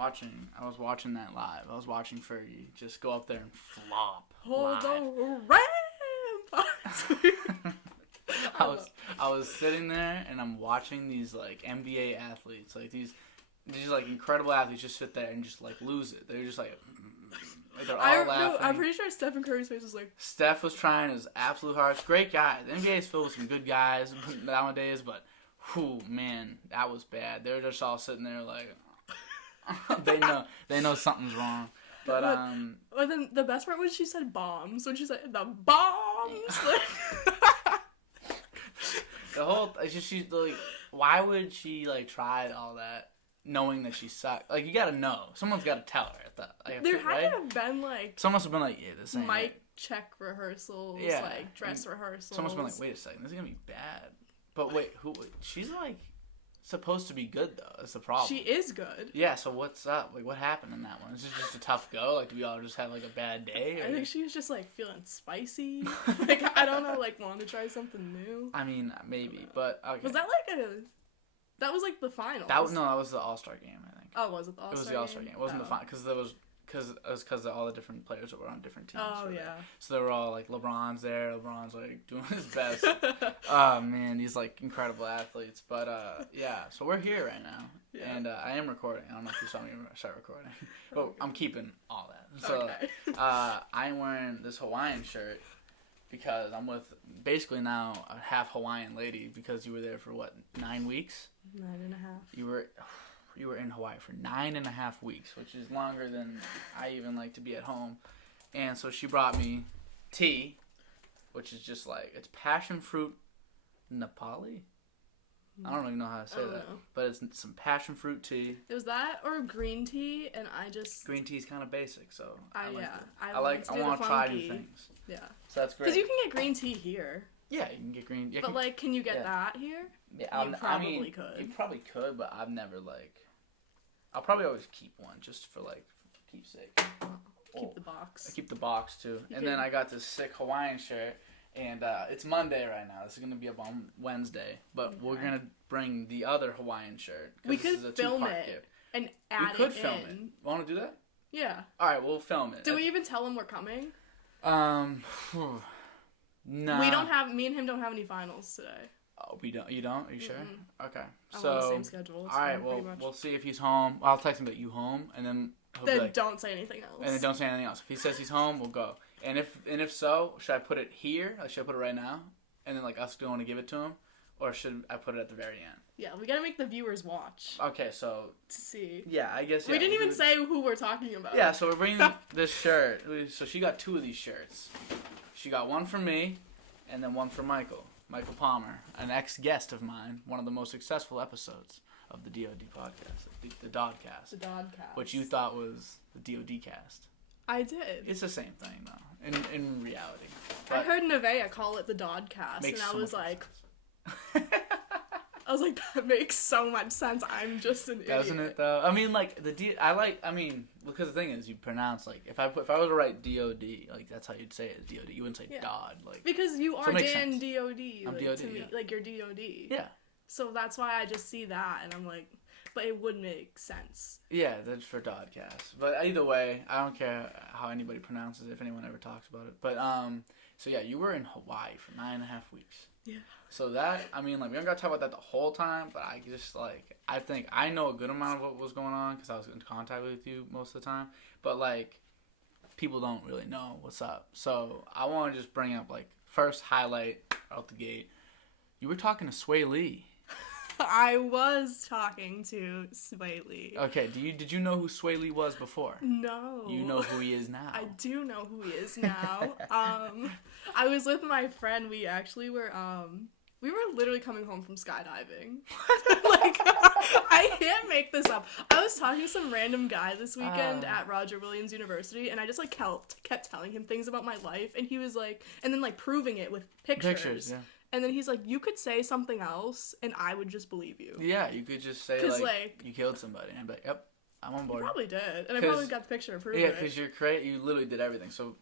watching that live. I was watching Fergie just go up there and flop. Hold live. the ramp. I was sitting there and I'm watching these like NBA athletes, like these like incredible athletes just sit there and just like lose it. They're just like they're all laughing. I'm pretty sure Stephen Curry's face was like. Steph was trying his absolute hardest. Great guy. The NBA is filled with some good guys nowadays, but whew, man, that was bad. They were just all sitting there like they know something's wrong. But Well, then the best part was she said bombs. When she said the bombs, the whole it's just she's like, why would she like try all that knowing that she sucked? Like you gotta know. Someone's gotta tell her. There had to have been like. Someone must have been like, yeah, this ain't mic it. check rehearsals, Yeah. like dress rehearsals. Someone's been like, wait a second, this is gonna be bad. But wait, she's like supposed to be good though. That's the problem. She is good. Yeah. So what's up? Like, what happened in that one? Is it just a tough go? Like, do we all just have like a bad day? Or... I think she was just like feeling spicy. Like I don't know, like wanting to try something new. I mean, maybe, but okay. Was that like a? That was like the finals. That was the All-Star game, I think. Oh, was it the All-Star game? It was the All-Star game. It wasn't the final because because all the different players that were on different teams. Oh, yeah. So they were all like LeBron's there. LeBron's like doing his best. Oh man, these like incredible athletes. But yeah, so we're here right now, and I am recording. I don't know if you saw me start recording, but okay. I'm keeping all that. So okay. I'm wearing this Hawaiian shirt because I'm with basically now a half Hawaiian lady because you were there for what 9 weeks. 9.5. You were in Hawaii for 9.5 weeks, which is longer than I even like to be at home. And so she brought me tea, which is just like, it's passion fruit Nepali? I don't even know how to say that. But it's some passion fruit tea. It was that or green tea, and I just... Green tea is kind of basic, so I want to try new things. Yeah. So that's great. Because you can get green tea here. Yeah, you can get green. But, like, can you get that here? Yeah, you probably could. You probably could, but I've never, like... I'll probably always keep one just for, like, keepsake. Keep the box. I keep the box, too. And then I got this sick Hawaiian shirt, and it's Monday right now. This is going to be up on Wednesday. But we're going to bring the other Hawaiian shirt. We could film it gift. and add it in. We could film it. Want to do that? Yeah. All right, we'll film it. Do we even tell him we're coming? No. We don't have. Me and him don't have any finals today. Oh, we don't. You don't? Are you sure? Okay. I'm on the same schedule. All right. Well, we'll see if he's home. I'll text him that you home, and then don't say anything else. And then don't say anything else. If he says he's home, we'll go. And if so, should I put it here? Like, should I put it right now? And then like us still want to give it to him, or should I put it at the very end? Yeah, we gotta make the viewers watch. Okay, so to see. Yeah, I guess. We didn't even say who we're talking about. Yeah, so we're bringing this shirt. So she got 2 of these shirts. She got one for me, and then one for Michael Palmer, an ex-guest of mine, one of the most successful episodes of the DOD podcast, the DOD-Cast. The DOD-Cast. Which you thought was the DOD-Cast. I did. It's the same thing, though, in reality. But I heard Nevaeh call it the DOD-Cast, and I was like... I was like, that makes so much sense. I'm just an idiot. Doesn't it, though? I mean, like, because the thing is, you pronounce, like, if I were to write DOD, like, that's how you'd say it, DOD. You wouldn't say DOD. Like, because you are Dan DOD. I'm like, DOD, to me, like, you're DOD. Yeah. So that's why I just see that, and I'm like, but it would make sense. Yeah, that's for DOD-Cast. But either way, I don't care how anybody pronounces it, if anyone ever talks about it. But, so yeah, you were in Hawaii for 9.5 weeks. Yeah. So that, I mean, like, we don't got to talk about that the whole time, but I just, like, I think I know a good amount of what was going on because I was in contact with you most of the time. But, like, people don't really know what's up. So I want to just bring up, like, first highlight out the gate. You were talking to Sway Lee. I was talking to Sway Lee. Okay, did you know who Sway Lee was before? No. You know who he is now. I do know who he is now. I was with my friend. We actually were literally coming home from skydiving. Like, I can't make this up. I was talking to some random guy this weekend at Roger Williams University, and I just like kept telling him things about my life, and he was like, and then like proving it with pictures. Yeah. And then he's like, you could say something else, and I would just believe you. Yeah, you could just say, like, you killed somebody. And I'd be like, yep, I'm on board. You probably did. And I probably got the picture to prove it. Yeah, because you literally did everything. So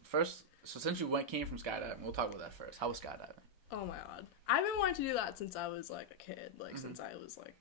since you came from skydiving, we'll talk about that first. How was skydiving? Oh, my God. I've been wanting to do that since I was, like, a kid. Like, since I was, like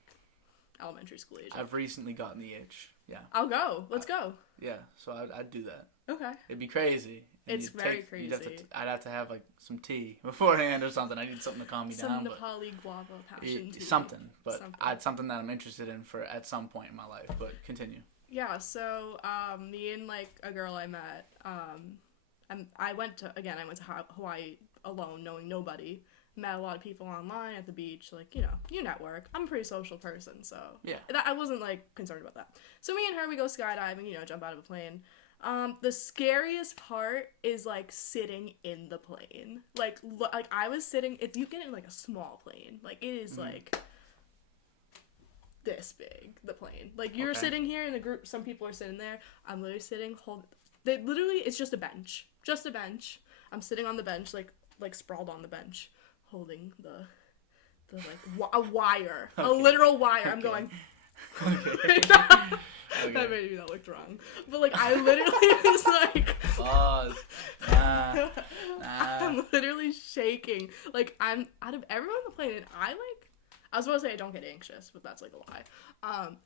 elementary school age. I've recently gotten the itch. Yeah. I'll go. Let's go. Yeah, so I'd do that. Okay. It'd be crazy. And It's very crazy. I'd have to have like some tea beforehand or something. I need something to calm me Some down. Nepali guava passion tea. Something, but something that I'm interested in for at some point in my life. But continue. Yeah. So me and like a girl I met. I went to Hawaii alone, knowing nobody. Met a lot of people online at the beach, like, you know, you network. I'm a pretty social person, so yeah, I wasn't like concerned about that. So me and her, we go skydiving, you know, jump out of a plane. The scariest part is like sitting in the plane. Like I was sitting. If you get in like a small plane, like it is like this big. The plane, like you're sitting here in a group. Some people are sitting there. I'm literally sitting. It's just a bench. Just a bench. I'm sitting on the bench, like sprawled on the bench, holding the like a wire, a literal wire. I'm going. Okay. That made me that looked wrong. But like I literally was like pause. Nah. I'm literally shaking. Like I'm out of everyone on the plane, and I was supposed to say I don't get anxious, but that's like a lie.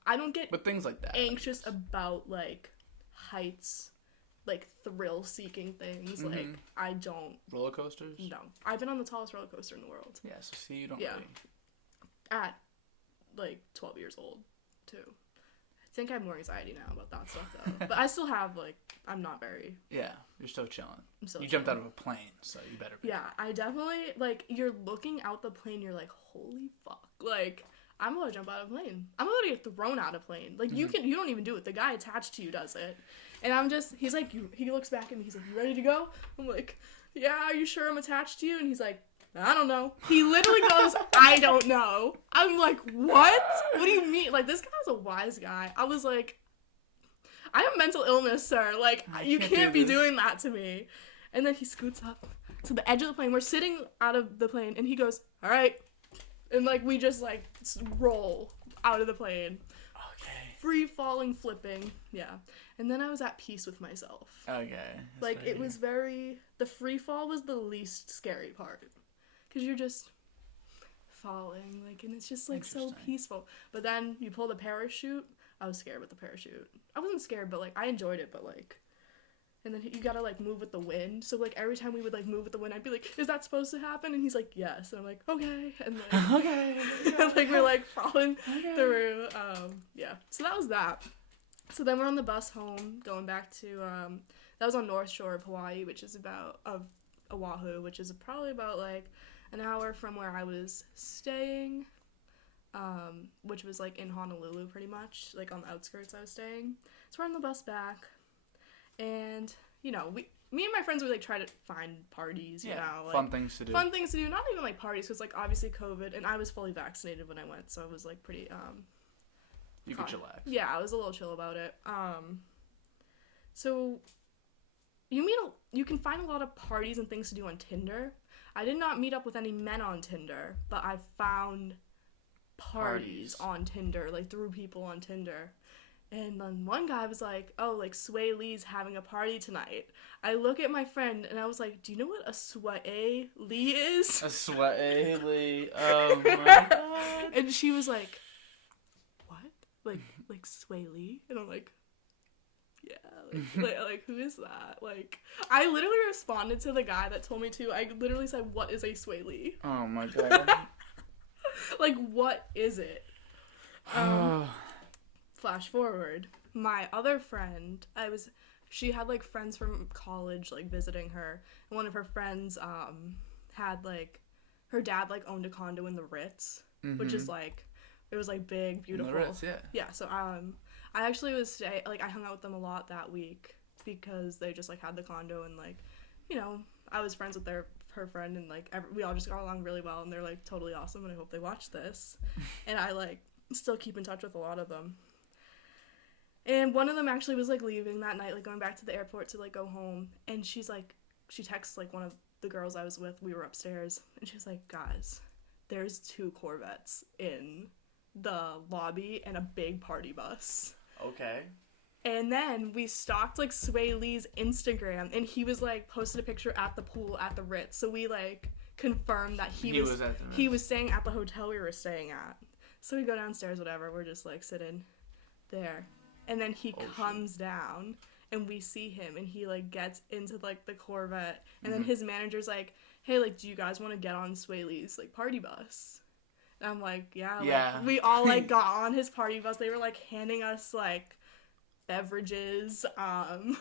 I don't get but things like that anxious about like heights, like thrill-seeking things. Like I don't. Roller coasters? No, I've been on the tallest roller coaster in the world. Yeah, so see, you don't really. At like 12 years old, too. I think I have more anxiety now about that stuff though. But I still have like I'm not very. Yeah, you're still chilling. You jumped out of a plane, so you better be. Yeah, I definitely like. You're looking out the plane. You're like, holy fuck! Like I'm about to jump out of a plane. I'm about to get thrown out of a plane. Like you don't even do it. The guy attached to you does it. And he's like, he looks back at me. He's like, you ready to go? I'm like, yeah. Are you sure I'm attached to you? And he's like, I don't know. He literally goes, I don't know. I'm like, what? What do you mean? Like, this guy's a wise guy. I was like, I have mental illness, sir. Like, you can't be doing that to me. And then he scoots up to the edge of the plane. We're sitting out of the plane, and he goes, all right. And, like, we just, like, roll out of the plane. Okay. Free falling, flipping. Yeah. And then I was at peace with myself. Okay. Like, it was the free fall was the least scary part. Because you're just falling, like, and it's just, like, so peaceful. But then you pull the parachute. I was scared with the parachute. I wasn't scared, but, like, I enjoyed it, but, like, and then you gotta, like, move with the wind. So, like, every time we would, like, move with the wind, I'd be like, is that supposed to happen? And he's like, yes. And I'm like, okay. And, like, okay. and, like, we're, like, falling through. Yeah. So that was that. So then we're on the bus home, going back to, that was on North Shore of Hawaii, which is of Oahu, which is probably about, like, an hour from where I was staying, which was, like, in Honolulu, pretty much. Like, on the outskirts I was staying. So we're on the bus back, and, you know, me and my friends would, like, try to find parties, you know. Like, fun things to do. Fun things to do. Not even, like, parties, because, like, obviously COVID, and I was fully vaccinated when I went, so it was, like, pretty, you could chillax. Yeah, I was a little chill about it. So, you can find a lot of parties and things to do on Tinder. I did not meet up with any men on Tinder, but I found parties on Tinder, like, through people on Tinder. And then one guy was like, oh, like, Sway Lee's having a party tonight. I look at my friend, and I was like, do you know what a Sway Lee is? A Sway Lee. Oh, my God. And she was like, what? Like Sway Lee? And I'm like, yeah, like who is that? Like, I literally responded to the guy that told me to. I literally said, what is a Sway Lee? Oh my God. Like, what is it? Flash forward. My other friend, she had, like, friends from college, like, visiting her. And one of her friends, had, like, her dad, like, owned a condo in the Ritz, which is, like, it was, like, big, beautiful. In the Ritz, yeah. Yeah, so, I actually I hung out with them a lot that week because they just, like, had the condo and, like, you know, I was friends with her friend and, like, we all just got along really well and they're, like, totally awesome and I hope they watch this. And I, like, still keep in touch with a lot of them. And one of them actually was, like, leaving that night, like, going back to the airport to, like, go home. And she texts, like, one of the girls I was with, we were upstairs, and she's like, guys, there's 2 Corvettes in the lobby and a big party bus. Okay. And then we stalked, like, Sway Lee's Instagram, and he was, like, posted a picture at the pool at the Ritz. So we, like, confirmed that he was at the Ritz. He was staying at the hotel we were staying at. So we go downstairs, whatever. We're just like sitting there, and then he comes down, and we see him, and he like gets into like the Corvette, and then his manager's like, "Hey, like, do you guys want to get on Sway Lee's like party bus?" And I'm like, "Yeah." Like, we all like got on his party bus. They were like handing us like beverages, and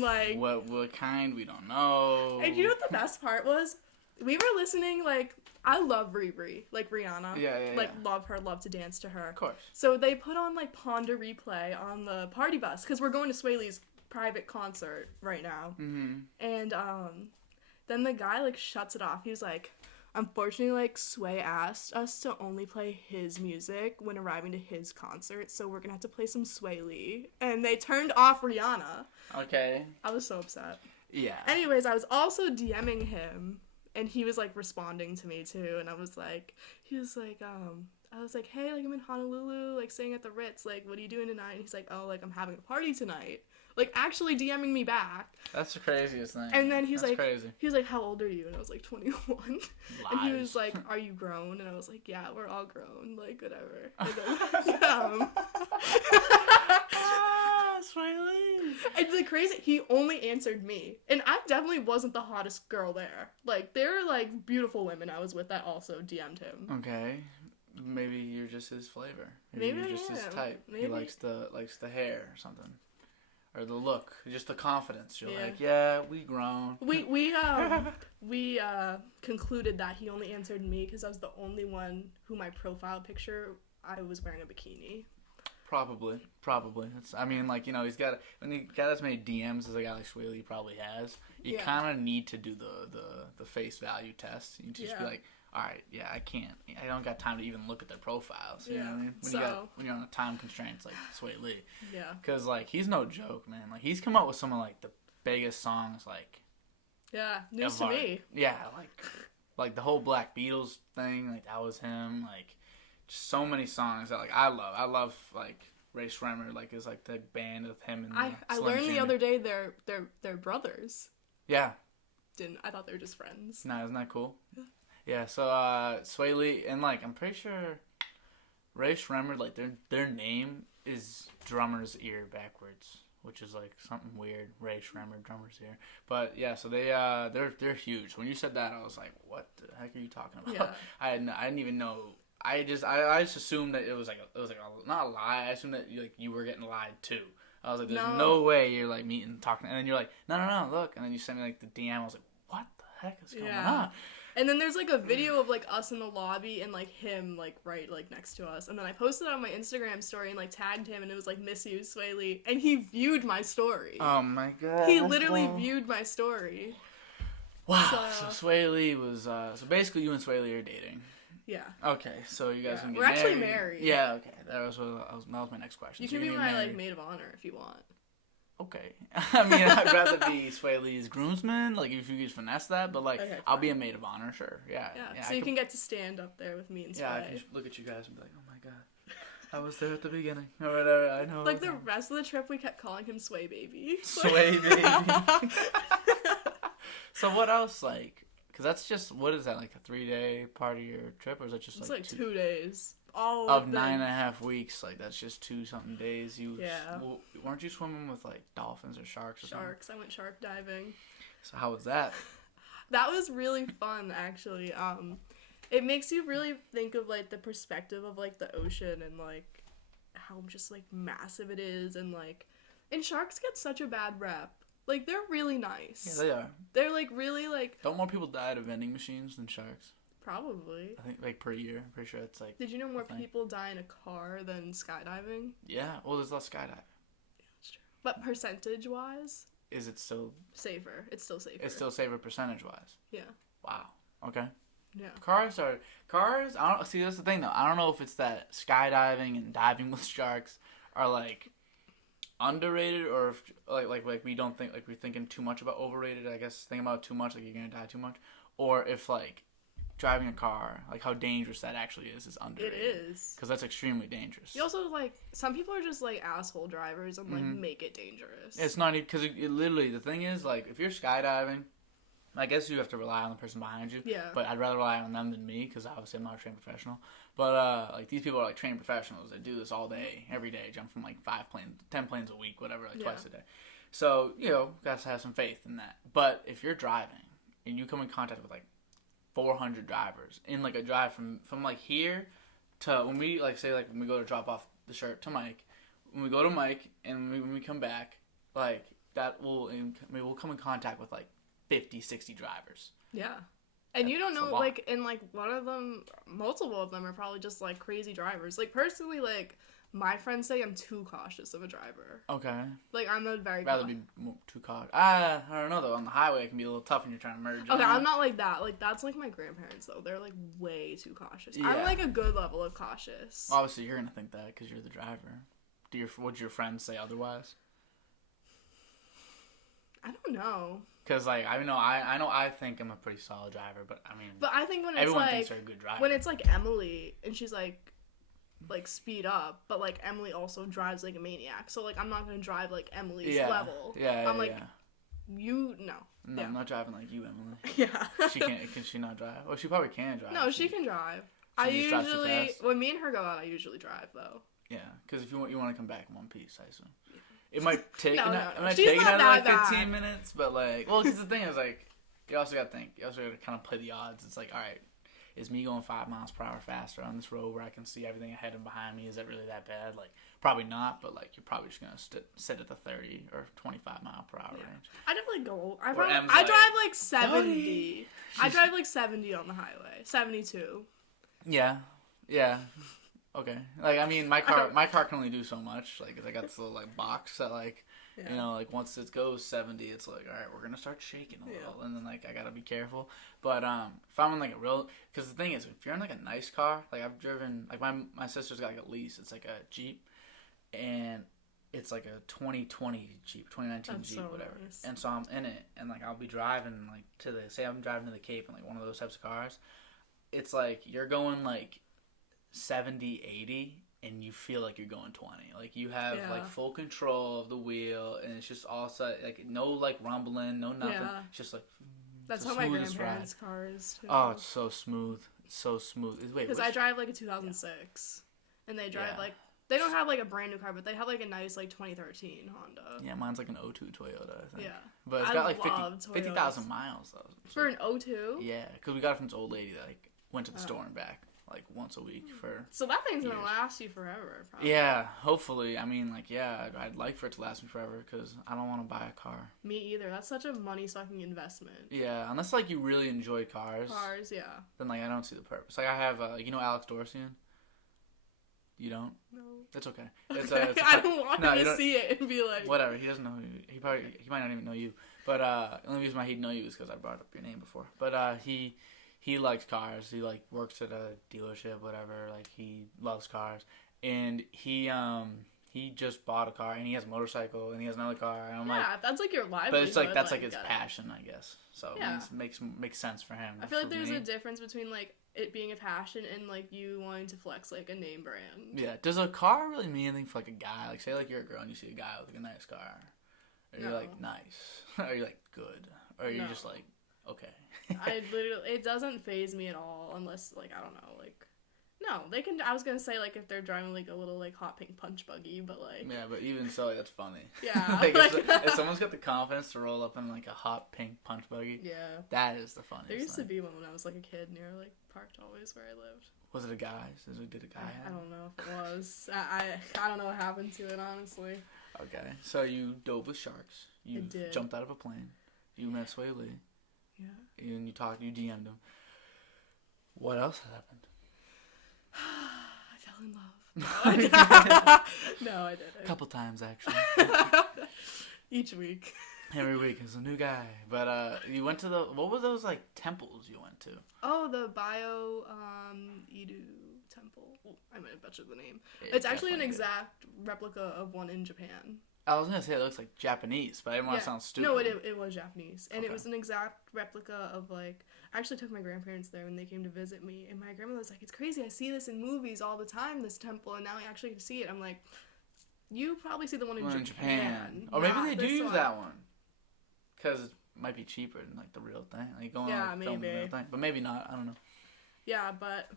like what kind we don't know. And you know what the best part was? We were listening, like, I love Riri, like Rihanna. Yeah. Love her, love to dance to her. Of course. So they put on, like, Ponder Replay on the party bus, because we're going to Sway Lee's private concert right now. Mm-hmm. And, then the guy, like, shuts it off. He was like, unfortunately, like, Sway asked us to only play his music when arriving to his concert, so we're gonna have to play some Sway Lee. And they turned off Rihanna. Okay. I was so upset. Yeah. Anyways, I was also DMing him, and he was, like, responding to me, too, and I was like, hey, like, I'm in Honolulu, like, staying at the Ritz, like, what are you doing tonight? And he's like, oh, like, I'm having a party tonight. Like, actually DMing me back. That's the craziest thing. And then he's crazy. He was like, how old are you? And I was like, 21. Lies. And he was like, are you grown? And I was like, yeah, we're all grown, like, whatever. And then, Sway Lee. And the crazy, he only answered me. And I definitely wasn't the hottest girl there. Like, there were, like, beautiful women I was with that also DM'd him. Okay. Maybe you're just his flavor. Maybe you're I just his am. type. Maybe. He likes the hair or something. Or the look. Just the confidence. You're Yeah. like, yeah, we grown. We concluded that he only answered me because I was the only one who my profile picture, I was wearing a bikini. Probably. It's, I mean, like, you know, when you got as many DMs as a guy like Sway Lee probably has, you kind of need to do the face value test. You just be like, all right, yeah, I don't got time to even look at their profiles. You know what I mean? When you're on a time constraints like Sway Lee. Yeah. Because, like, he's no joke, man. Like, he's come up with some of, like, the biggest songs, like... Yeah, news to me. Yeah, like the whole Black Beatles thing, like, that was him. Like, just so many songs that, like, I love. I love, like, Ray Shremmer, like, is, like, the band of him and I Slim learned Jimmy. the other day they're brothers. Yeah. I thought they were just friends. Nah, isn't that cool? Yeah, so Sway Lee, and like I'm pretty sure Ray Shremmer, like their name is drummer's ear backwards, which is like something weird. Ray Shremmer, drummer's ear. But yeah, so they're huge. When you said that, I was like, what the heck are you talking about? Yeah. I didn't even know. I just assumed that it was not a lie. I assumed that you were getting lied to. I was like, there's no way you're like meeting talking, and then you're like, no, look, and then you sent me like the DM. I was like, what the heck is going on? And then there's, like, a video of, like, us in the lobby and, like, him, like, right, like, next to us. And then I posted it on my Instagram story and, like, tagged him, and it was, like, miss you, Sway Lee. And he viewed my story. Oh, my God. He literally viewed my story. Wow. So Sway Lee was, so basically you and Sway Lee are dating. Yeah. Okay, so you guys can get We're actually married. Yeah, okay. That was my next question. You can be my, like, maid of honor if you want. Okay. I mean, I'd rather be Sway Lee's groomsman, like, if you could finesse that, but, like, okay, I'll be a maid of honor, sure. Yeah. So you can get to stand up there with me and Sway. Yeah, I can look at you guys and be like, oh my God, I was there at the beginning. Or whatever, I know. Like, the rest of the trip, we kept calling him Sway Baby. Sway Baby. So what else, like, because that's just, what is that, like a 3-day party or trip, or is that just, it's like 2 days. All of 9.5 weeks, like that's just 2-something days. Weren't you swimming with like dolphins or sharks? Sharks. I went shark diving. So how was that? That was really fun, actually. It makes you really think of like the perspective of like the ocean and like how just like massive it is, and sharks get such a bad rep. Like, they're really nice. Yeah, they are. They're like really like. Don't more people die at vending machines than sharks? Probably. I think, like, per year. I'm pretty sure it's, like... Did you know more people die in a car than skydiving? Yeah. Well, there's less skydiving. Yeah, that's true. But percentage-wise? Is it still... Safer. It's still safer. It's still safer percentage-wise? Yeah. Wow. Okay. Yeah. Cars, I don't... See, that's the thing, though. I don't know if it's that skydiving and diving with sharks are, like, underrated, or if, like we don't think... Like, we're thinking too much about overrated, I guess. Thinking about it too much, like, you're gonna die too much. Or if, like... driving a car, like how dangerous that actually is underrated. It is. Because that's extremely dangerous. You also, like, some people are just, like, asshole drivers and, like, make it dangerous. It's not even, because it literally, the thing is, like, if you're skydiving, I guess you have to rely on the person behind you. Yeah. But I'd rather rely on them than me because obviously I'm not a trained professional. But like these people are like trained professionals. They do this all day, every day, jump from like 5 planes, 10 planes a week, whatever, like twice a day. So got to have some faith in that. But if you're driving and you come in contact with like 400 drivers in like a drive from like here to when we like say like when we go to drop off the shirt to Mike, when we go to Mike and when we come back, like we'll come in contact with like 50, 60 drivers. Yeah. And you don't know, like, and, like, one of them, multiple of them are probably just, like, crazy drivers. Like, personally, like, my friends say I'm too cautious of a driver. Okay. Like, I'm a very... Rather be too cautious. I don't know, though. On the highway, it can be a little tough when you're trying to merge. Okay, I'm not like that. Like, that's, like, my grandparents, though. They're, like, way too cautious. Yeah. I'm, like, a good level of cautious. Obviously, you're going to think that because you're the driver. Would your friends say otherwise? I don't know. Because, like, I think I'm a pretty solid driver, but, I mean... But I think when it's, everyone like... thinks they're a good driver. When it's, like, Emily, and she's, like, speed up, but, like, Emily also drives like a maniac. So, like, I'm not going to drive, like, Emily's level. Yeah, I'm like, you... No. No, I'm not driving like you, Emily. Yeah. Can she not drive? Well, she probably can drive. No, she can drive. She just drives too fast. When me and her go out, I usually drive, though. Yeah, because if you want to come back in one piece, I assume. It might take like 15 minutes, but like, well, because the thing is like, you also got to think, you also got to kind of play the odds. It's like, all right, is me going 5 miles per hour faster on this road where I can see everything ahead and behind me? Is that really that bad? Like, probably not, but like, you're probably just gonna sit at the 30 or 25 mile per hour range. I definitely go. I drive like 70. I drive like 70 on the highway. 72. Yeah. Okay. Like, I mean, my car can only do so much. Like, I got this little, like, box that, like, you know, like, once it goes 70, it's like, all right, we're going to start shaking a little. And then, like, I got to be careful. But if I'm in, like, a real... Because the thing is, if you're in, like, a nice car, like, I've driven... Like, my sister's got, like, a lease. It's, like, a Jeep. And it's, like, a 2020 Jeep, 2019 That's Jeep, so whatever. Nice. And so I'm in it. And, like, I'll be driving, like, say I'm driving to the Cape in, like, one of those types of cars. It's, like, you're going, like, 70, 80... and you feel like you're going 20. Like, you have, like, full control of the wheel, and it's just all set, like, no, like, rumbling, no nothing. Yeah. It's just, like, that's how my grandparents' car is, too. Oh, it's so smooth. It's so smooth. Wait, because I drive, like, a 2006, and they drive, like, they don't have, like, a brand new car, but they have, like, a nice, like, 2013 Honda. Yeah, mine's, like, an 02 Toyota, I think. Yeah. But it's got, like, 50,000 miles, though. For an 02? Yeah, because we got it from this old lady that, like, went to the store and back. Like, once a week for So that thing's years. gonna last you forever, probably. Yeah, hopefully. I mean, like, yeah, I'd like for it to last me forever, because I don't want to buy a car. Me either. That's such a money-sucking investment. Yeah, unless, like, you really enjoy cars. Cars, yeah. Then, like, I don't see the purpose. Like, I have, you know Alex Dorsian? You don't? No. It's okay. It's I don't want him to see it and be like... Whatever, he doesn't know who he might not even know you. But, the only reason why he'd know you is because I brought up your name before. But, he likes cars. He, like, works at a dealership, whatever. Like, he loves cars. And he just bought a car, and he has a motorcycle, and he has another car. And I'm like... Yeah, that's, like, your livelihood. But it's, like, that's, like, his passion, I guess. So, yeah. It makes sense for him. I feel like there's a difference between, like, it being a passion and, like, you wanting to flex, like, a name brand. Yeah. Does a car really mean anything for, like, a guy? Like, say, like, you're a girl, and you see a guy with, like, a nice car. Or you're, like, nice. Or you're, like, good. Or you're just, like... Okay. It doesn't faze me at all unless, like, I don't know, like, no, they can, I was gonna say, like, if they're driving, like, a little, like, hot pink punch buggy, but, like. Yeah, but even so, like, that's funny. Yeah. Like, if someone's got the confidence to roll up in, like, a hot pink punch buggy. Yeah. That is the funniest There used thing. to be one when I was, like, a kid near, like, Parked Always where I lived. Was it a guy? Did a guy have I don't know if it was. I don't know what happened to it, honestly. Okay. So you dove with sharks. You jumped out of a plane. You met Sway Lee. Yeah. And you DM'd him. What else happened? I fell in love. No, I didn't. A couple times, actually. Each week. Every week is a new guy. But you went to what were those, like, temples you went to? Oh, the Edu temple. I might have butchered the name. It's actually an exact replica of one in Japan. I was gonna say it looks like Japanese, but I didn't want to sound stupid. No, it was Japanese, and it was an exact replica of, like. I actually took my grandparents there when they came to visit me, and my grandmother was like, "It's crazy. I see this in movies all the time. This temple, and now I actually get to see it." I'm like, "You probably see the one in Japan. Or maybe they do use that one, because might be cheaper than like the real thing. Like going Yeah, filming the real thing, but maybe not. I don't know. Yeah, but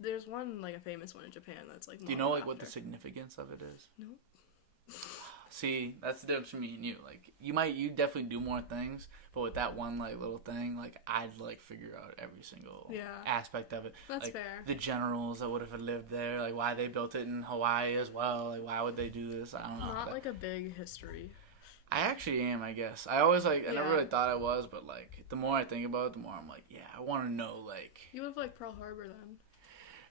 there's one like a famous one in Japan that's like. Do you know like what the significance of it is? No. See, that's the difference between me and you. Like you definitely do more things, but with that one like little thing, like I'd like figure out every single aspect of it. That's like, fair. The generals that would have lived there, like why they built it in Hawaii as well. Like why would they do this? I don't know. Not like a big history. I actually am, I guess. I always I never really thought I was, but like the more I think about it, the more I'm like, yeah, I want to know like. You would have like Pearl Harbor then.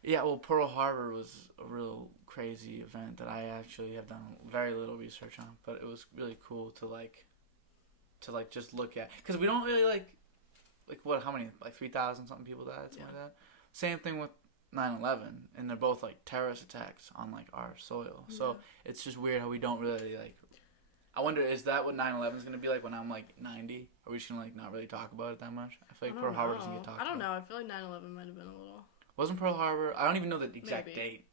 Yeah, well, Pearl Harbor was a real crazy event that I actually have done very little research on, but it was really cool to just look at, because we don't really like what, how many, like 3,000 something people died, something like that. Same thing with 9/11, and they're both like terrorist attacks on like our soil. Yeah. So it's just weird how we don't really like. I wonder, is that what 9/11 is gonna be like when I'm like 90? Are we just gonna like not really talk about it that much? I feel like Pearl Harbor doesn't get talked about. I don't know. I feel like 9/11 might have been a little. Wasn't Pearl Harbor? I don't even know the exact date.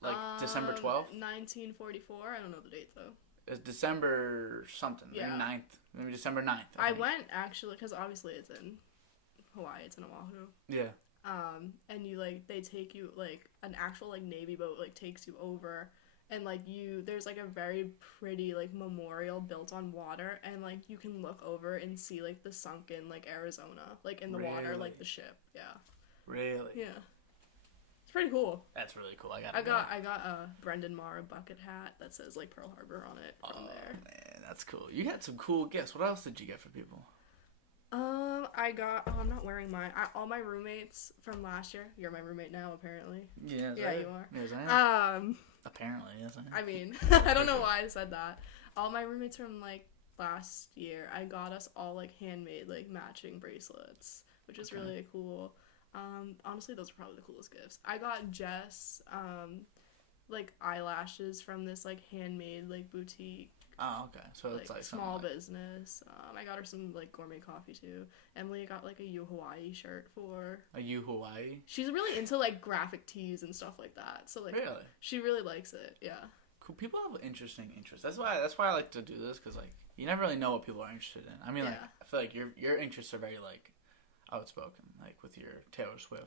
Like December 12th? 1944. I don't know the date though. It's December something. Yeah. Maybe 9th. Maybe December 9th. I went actually because obviously it's in Hawaii. It's in Oahu. Yeah. And you like they take you like an actual like Navy boat like takes you over. And, like, there's, like, a very pretty, like, memorial built on water. And, like, you can look over and see, like, the sunken, like, Arizona. Like, in the water, like, the ship. Yeah. Really? Yeah. It's pretty cool. That's really cool. I got a Brendan Mara bucket hat that says, like, Pearl Harbor on it from there. Man, that's cool. You got some cool gifts. What else did you get for people? I'm not wearing mine. All my roommates from last year. You're my roommate now, apparently. Yeah, yeah, you are. Yes, I am. Apparently, yes, I am. I mean, I don't know why I said that. All my roommates from, like, last year, I got us all, like, handmade, like, matching bracelets, which is really cool. Honestly, those are probably the coolest gifts. I got Jess, like, eyelashes from this, like, handmade, like, boutique. Oh, okay. So it's like small business. I got her some like gourmet coffee too. Emily got like a U Hawaii shirt for. A U Hawaii? She's really into like graphic tees and stuff like that. So like really? She really likes it. Yeah. Cool. People have interesting interests. That's why I like to do this, because like you never really know what people are interested in. I mean, like I feel like your interests are very like outspoken, like with your Taylor Swift.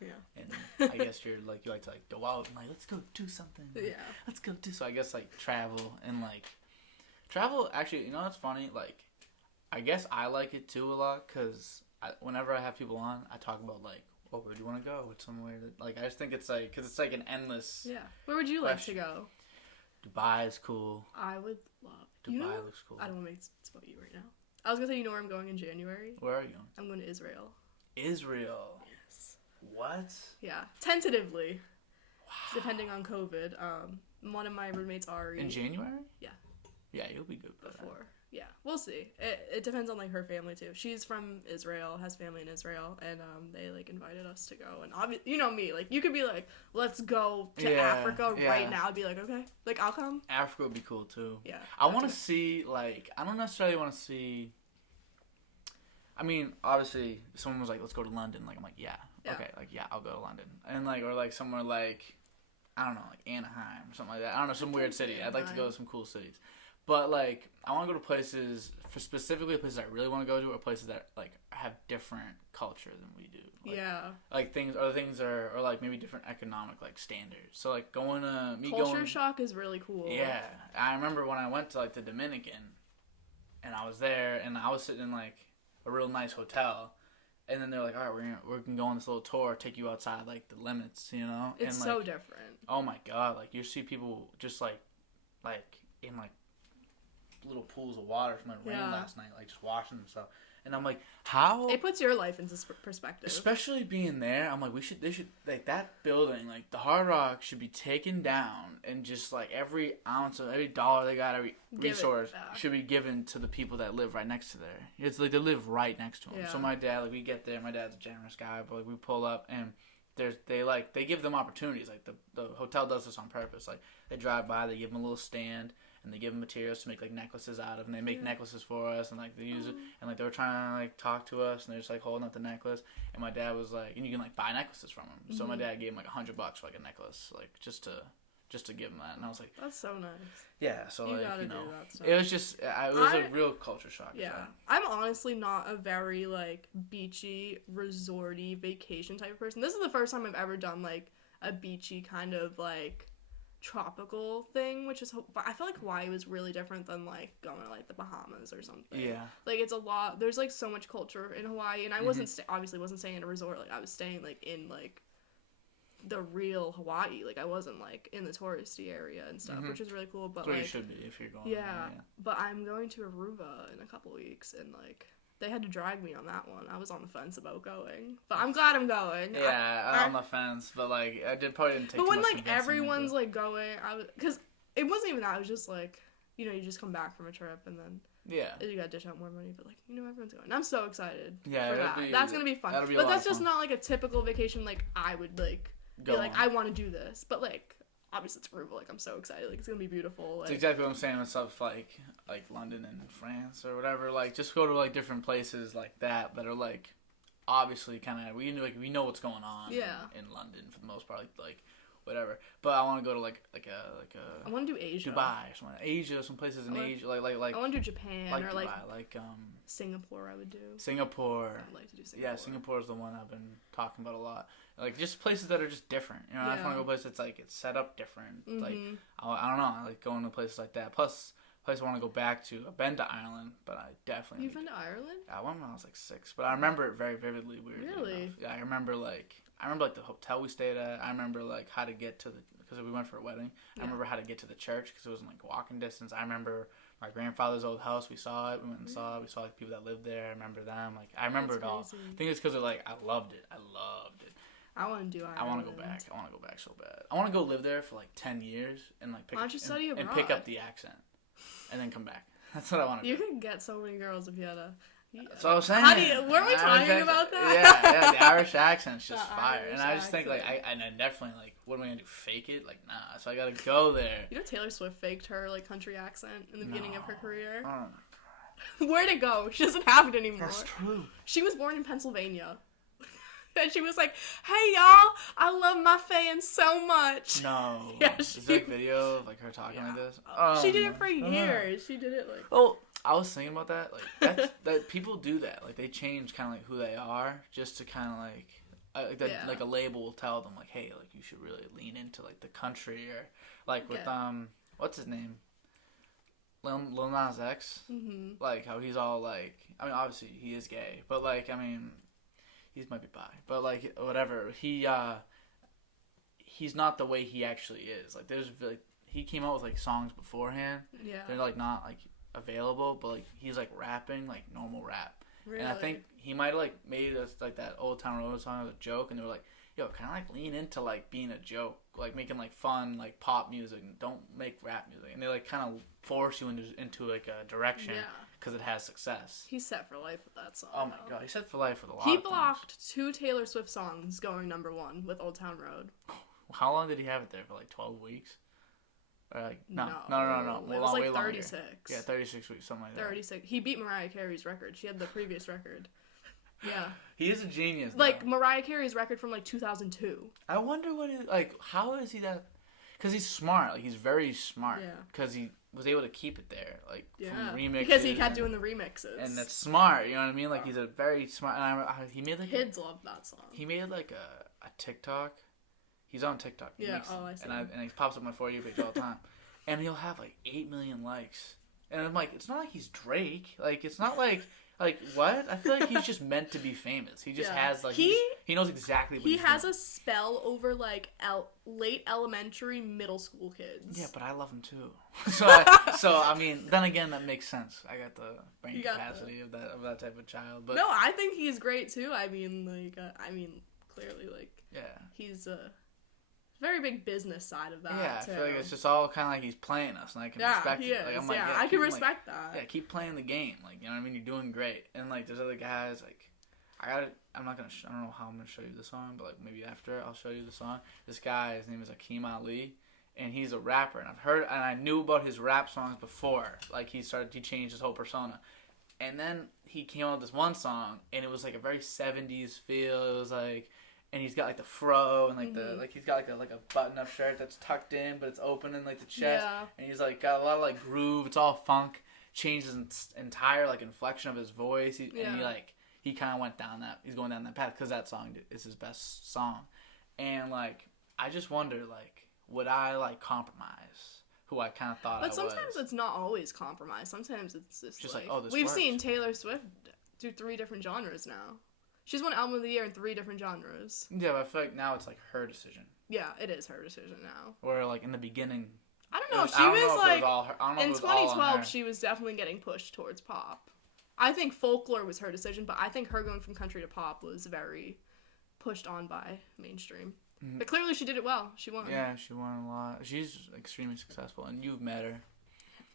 Yeah. And I guess you like to like go out and like let's go do something. Like, let's go do. So I guess like travel and like. Travel, actually, you know what's funny? Like, I guess I like it too a lot, because whenever I have people on, I talk about, like, where do you want to go? What's somewhere that, like, I just think it's, like, because it's, like, an endless Where would you question. Like to go? Dubai is cool. I would love. Dubai looks cool. I don't want to make it about you right now. I was going to say, you know where I'm going in January? Where are you going? I'm going to Israel. Israel? Yes. What? Yeah. Tentatively. Wow. Depending on COVID. One of my roommates already. In January? Yeah. Yeah, you'll be good before. Yeah, we'll see. It depends on like her family too. She's from Israel, has family in Israel, and they like invited us to go. And obviously, you know me, like you could be like, let's go to Africa right now. I'd be like, okay, like I'll come. Africa would be cool too. Yeah, I want to see like I don't necessarily want to see. I mean, obviously, if someone was like, let's go to London. Like I'm like, yeah. Okay, like yeah, I'll go to London, and like or like somewhere like I don't know, like Anaheim or something like that. I don't know, some weird city. I'd like to go to some cool cities. But, like, I want to go to places, specifically places I really want to go to, or places that, like, have different culture than we do. Like, like, things are, or, like, maybe different economic, like, standards. So, like, Culture shock is really cool. Yeah. I remember when I went to, like, the Dominican, and I was there, and I was sitting in, like, a real nice hotel, and then they're like, all right, we're going to go on this little tour, take you outside, like, the limits, you know? It's and, so like, different. Oh, my God. Like, you see people just, like, in, like, little pools of water from the rain last night, like just washing themselves, and I'm like, how it puts your life into perspective. Especially being there, I'm like, they should like that building, like the Hard Rock should be taken down, and just like every ounce of every dollar they got, every resource should be given to the people that live right next to there. It's like they live right next to them. So my dad, like we get there, my dad's a generous guy, but like we pull up and they give them opportunities. Like the hotel does this on purpose. Like they drive by, they give them a little stand. And they give them materials to make, like, necklaces out of. And they make necklaces for us. And, like, they use it. And, like, they were trying to, like, talk to us. And they're just, like, holding up the necklace. And my dad was, like... And you can, like, buy necklaces from them. So my dad gave him, like, $100 for, like, a necklace. Like, just just to give them that. And I was like, that's so nice. Yeah, so you like, gotta you do know, that stuff. it was just, it was a real culture shock. Yeah. So. I'm honestly not a very, like, beachy, resorty, vacation type of person. This is the first time I've ever done, like, a beachy kind of, like, tropical thing, which is, but I feel like Hawaii was really different than, like, going to, like, the Bahamas or something. Yeah. Like, it's a lot, there's, like, so much culture in Hawaii, and I wasn't, obviously wasn't staying in a resort, like, I was staying, like, in, like, the real Hawaii. Like, I wasn't, like, in the touristy area and stuff, which is really cool, but, where like, you should be if you're going. yeah, but I'm going to Aruba in a couple weeks, and, like, they had to drag me on that one. I was on the fence about going, but I'm glad I'm going. Yeah, I'm on the fence, but, like, probably didn't take but too when, much like, everyone's, like, going, because it wasn't even that, it was just, like, you know, you just come back from a trip, and then you gotta dish out more money, but, like, you know, everyone's going. And I'm so excited for that. That's gonna be fun. But that's just not, like, a typical vacation, like, I would, like, be like, I want to do this, but, like, obviously it's Aruba, like, I'm so excited, like, it's gonna be beautiful. Like, it's exactly what I'm saying with stuff like London and France or whatever, like, just go to, like, different places like that are, like, obviously kind of, we know what's going on in London for the most part, like, whatever, but I want to go to, like a I want to do Asia. Dubai, some places in Asia, like I want to do Japan, like or, Dubai, like, Singapore I would do. Singapore. I'd like to do Singapore. Yeah, Singapore is the one I've been talking about a lot. Like, just places that are just different. You know, I just want to go places that's, like, it's set up different. Like, I don't know. I like going to places like that. Plus, place I want to go back to. I've been to Ireland, but I definitely... You've been to Ireland? Yeah, I went when I was, like, 6. But I remember it very vividly, weirdly Really? enough. Yeah, I remember, like, the hotel we stayed at. I remember, like, how to get to the... Because we went for a wedding. I remember how to get to the church because it wasn't, like, walking distance. I remember... My grandfather's old house, we saw it. We went and saw it. We saw, like, people that lived there. I remember them. Like, I remember it all. I think it's because, like, I loved it. I want to do Ireland. I want to go back. I want to go back so bad. I want to go live there for, like, 10 years and, like, Why don't you study abroad? And pick up the accent. And then come back. That's what I want to do. You could get so many girls if you had a... That's what I was saying. Weren't we talking about that? Yeah, the Irish accent's just fire. Irish and I just think, like, I definitely, like, what am I going to do, fake it? Like, nah. So I got to go there. You know Taylor Swift faked her, like, country accent in the beginning of her career? Oh, my God. Where'd it go? She doesn't have it anymore. That's true. She was born in Pennsylvania. And she was like, hey, y'all, I love my fans so much. No. Yeah, Is there a video of, like, her talking like this? She did it for years. She did it, like... Well, I was thinking about that. Like, that people do that. Like, they change kind of, like, who they are just to kind of, like... like a label will tell them, like, hey, like, you should really lean into, like, the country, or like with what's his name, Lil Nas X, like how he's all like, I mean, obviously he is gay, but like, I mean, he might be bi, but like whatever, he's not the way he actually is. Like, there's like, he came out with like songs beforehand, they're like not like available, but like he's like rapping like normal rap. Really? And I think he might have, like, made us, like, that Old Town Road song as a joke, and they were like, yo, kind of, like, lean into, like, being a joke, like, making, like, fun, like, pop music, and don't make rap music. And they, like, kind of force you into like, a direction, because it has success. He's set for life with that song. Oh, my God, he's set for life with a lot of things. He blocked 2 Taylor Swift songs going #1 with Old Town Road. How long did he have it there? For, like, 12 weeks? Or, like, no. It was like 36. Yeah, 36 weeks, something like that. 36. He beat Mariah Carey's record. She had the previous record. Yeah. He is a genius, though. Like, Mariah Carey's record from, like, 2002. I wonder what it... Like, how is he that... Because he's smart. Like, he's very smart. Yeah. Because he was able to keep it there. Like, from remixes. Because he kept doing the remixes. And that's smart, you know what I mean? Like, he's a very smart... And he made, like... Kids love that song. He made, like, a TikTok. He's on TikTok. Yeah, I see. And he pops up my For You page all the time. And he'll have, like, 8 million likes. And I'm like, it's not like he's Drake. Like, it's not like... Like, what? I feel like he's just meant to be famous. He just has, like... He knows exactly what he's doing. He has a spell over, like, late elementary, middle school kids. Yeah, but I love him, too. So, I mean, then again, that makes sense. I got the brain capacity of that type of child. But no, I think he's great, too. I mean, like, clearly, like... Yeah. He's very big business side of that. Yeah, I feel like it's just all kind of like he's playing us, and I can respect it. Like, I'm like, I can respect that. Yeah, keep playing the game. Like, you know what I mean? You're doing great. And like, there's other guys. Like, I don't know how I'm gonna show you the song, but like maybe after I'll show you the song. This guy, his name is Akeem Ali, and he's a rapper. And I knew about his rap songs before. Like, he changed his whole persona. And then he came out with this one song, and it was like a very 70s feel. It was like. and he's got like the fro and like the he's got like a button up shirt that's tucked in but it's open in like the chest, and he's like got a lot of like groove. It's all funk. Changed his entire like inflection of his voice. And he kind of went down that. He's going down that path because that song is his best song, and like I just wonder like would I like compromise who I kind of thought I was. But sometimes it's not always compromise. Sometimes it's just like, oh, this we've works. seen Taylor Swift do 3 different genres now. She's won Album of the Year in 3 different genres. Yeah, but I feel like now it's like her decision. Yeah, it is her decision now. Where like in the beginning, I don't know. She was like in 2012. She was definitely getting pushed towards pop. I think Folklore was her decision, but I think her going from country to pop was very pushed on by mainstream. Mm-hmm. But clearly she did it well. She won. Yeah, she won a lot. She's extremely successful, and you've met her.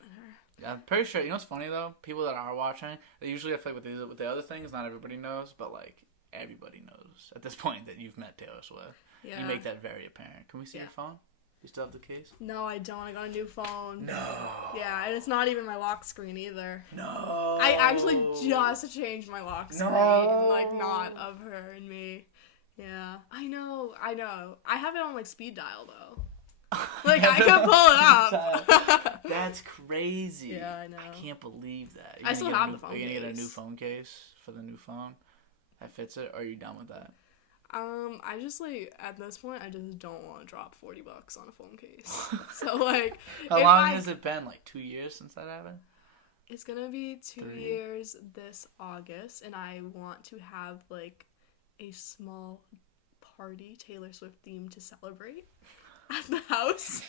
I've met her. I'm pretty sure. You know what's funny though? People that are watching, they usually I feel like with the other things, not everybody knows, but like everybody knows at this point that you've met Taylor Swift. Yeah. You make that very apparent. Can we see your phone? You still have the case? No, I don't. I got a new phone. No. Yeah, and it's not even my lock screen either. No. I actually just changed my lock screen. No. Like, not of her and me. Yeah. I know. I have it on, like, speed dial, though. Like, I can pull it up. That's crazy. Yeah, I know. I can't believe that. I still have the phone case. Are you going to get a new phone case for the new phone that fits it, or are you done with that? I just, like, at this point, I just don't want to drop $40 on a phone case. So, like... How long has it been? Like, 2 years since that happened? It's gonna be 2 years this August, and I want to have, like, a small party, Taylor Swift themed, to celebrate at the house.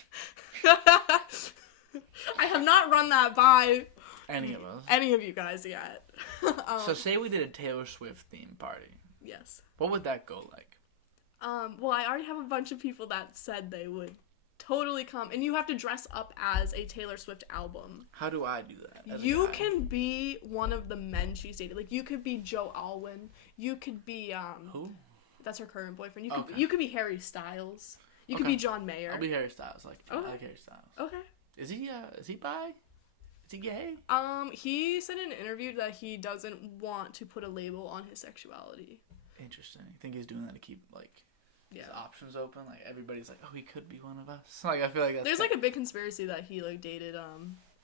I have not run that by... Any of us. Any of you guys yet. So, say we did a Taylor Swift themed party. Yes. What would that go like? Well, I already have a bunch of people that said they would totally come, and you have to dress up as a Taylor Swift album. How do I do that? You can be one of the men she's dated. Like, you could be Joe Alwyn. You could be, Who? That's her current boyfriend. You could be Harry Styles. You could be John Mayer. I'll be Harry Styles. I like Harry Styles. Okay. Is he bi? Is he gay? He said in an interview that he doesn't want to put a label on his sexuality. Interesting. You think he's doing that to keep, like, his options open? Like, everybody's like, oh, he could be one of us. Like, I feel like that's... There's, like, a big conspiracy that he, like, dated,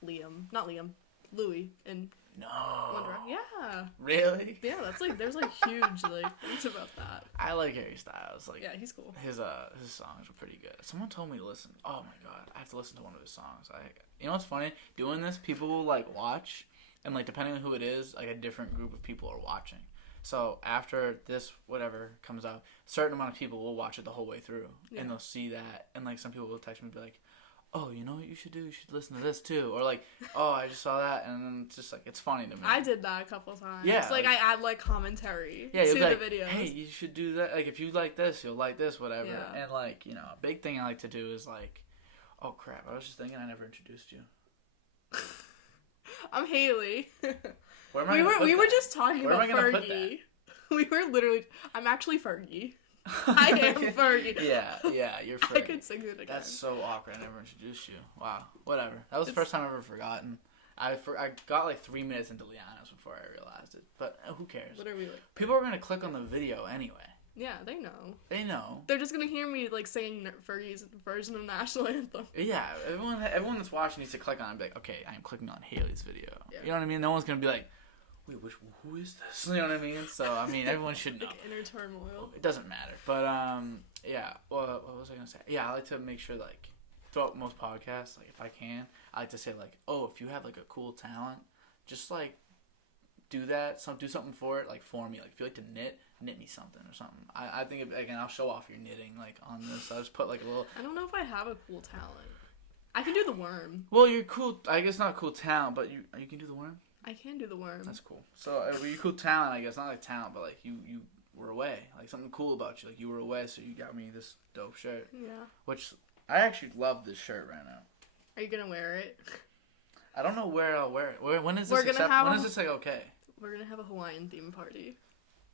Louis in... No. Wonder. Yeah. Really? Yeah, that's, like, there's, like, huge, like, things about that. I like Harry Styles. Like, yeah, he's cool. His songs are pretty good. Someone told me to listen. Oh, my God. I have to listen to one of his songs. You know what's funny? Doing this, people will, like, watch, and, like, depending on who it is, like, a different group of people are watching. So after this, whatever comes out, a certain amount of people will watch it the whole way through, and they'll see that, and like some people will text me and be like, "Oh, you know what you should do? You should listen to this too," or like, "Oh, I just saw that," and then it's just like it's funny to me. I did that a couple times. Yeah, like I add like commentary to the videos. Hey, you should do that. Like if you like this, you'll like this, whatever. Yeah. And like a big thing I like to do is like, oh crap, I was just thinking I never introduced you. I'm Haley. We were just talking about Fergie. We were literally... I'm actually Fergie. I am Fergie. Yeah, you're Fergie. I could sing it again. That's so awkward. I never introduced you. Wow. Whatever. That was the first time I've ever forgotten. I got like 3 minutes into Liana's before I realized it. But who cares? What are we like? People are going to click on the video anyway. Yeah, they know. They know. They're just going to hear me like singing Fergie's version of National Anthem. Yeah, everyone that's watching needs to click on it and be like, okay, I'm clicking on Haley's video. Yeah. You know what I mean? No one's going to be like, wait, who is this? You know what I mean? So, I mean, everyone should know. Like inner turmoil. It doesn't matter. But, yeah. Well, what was I going to say? Yeah, I like to make sure, like, throughout most podcasts, like, if I can, I like to say, like, oh, if you have, like, a cool talent, just, like, do that. Do something for it, like, for me. Like, if you like to knit me something or something. I think, again, I'll show off your knitting, like, on this. I'll just put, like, a little... I don't know if I have a cool talent. I can do the worm. Well, you're cool. I guess not a cool talent, but you can do the worm? I can do the worm. That's cool. So, you cool talent, I guess. Not like talent, but, like, you were away. Like, something cool about you. Like, you were away, so you got me this dope shirt. Yeah. Which, I actually love this shirt right now. Are you gonna wear it? I don't know where I'll wear it. When is this When is this, like, okay? We're gonna have a Hawaiian theme party.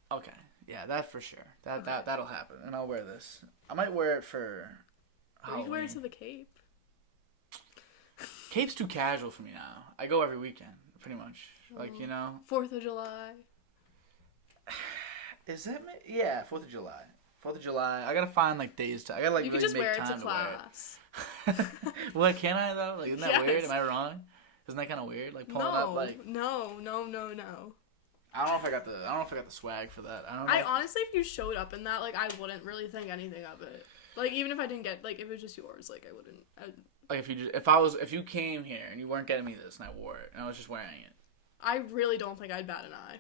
Okay. Yeah, that for sure. That'll happen. And I'll wear this. I might wear it for Halloween. You can wear it to the Cape. Cape's too casual for me now. I go every weekend. Pretty much. Like, 4th of July. Is that... Yeah, 4th of July. 4th of July. I gotta find like days to. I gotta like You really could just make wear it time to wear class. it. What can I though? Like, isn't that Yes. weird? Am I wrong? Isn't that kind of weird? Like pulling up like. No. I don't know if I got the swag for that. I don't know. I honestly, if you showed up in that, like, I wouldn't really think anything of it. Like, even if I didn't get, like, if it was just yours, like, I wouldn't. Like if you came here and you weren't getting me this and I wore it and I was just wearing it. I really don't think I'd bat an eye.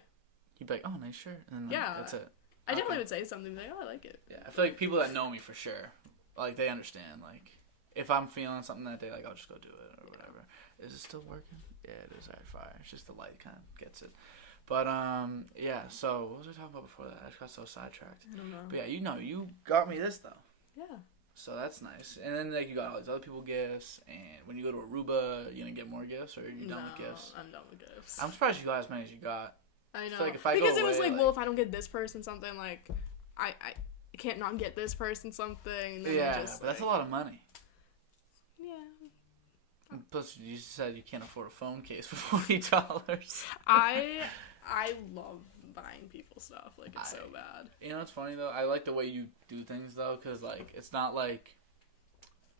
You'd be like, oh, nice shirt, and then like, Yeah. that's it. I definitely would say something like, oh, I like it. Yeah, I feel like people that know me for sure, like they understand. Like if I'm feeling something that day, like I'll just go do it or whatever. Is it still working? Yeah, it is. Alright, fire. It's just the light kind of gets it. But yeah. So what was I talking about before that? I just got so sidetracked. I don't know. But yeah, you got me this though. Yeah. So that's nice. And then like you got all these other people gifts, and when you go to Aruba, you gonna get more gifts, or are you done with gifts? I'm done with gifts. I'm surprised you got as many as you got. I know. I feel like if I because go it was away, like, well, if I don't get this person something, like, I can't not get this person something. And then yeah, just, but that's a lot of money. Yeah. And plus, you said you can't afford a phone case for $40. I love buying people stuff. Like, it's so bad. You know what's funny, though? I like the way you do things, though, because, like, it's not like...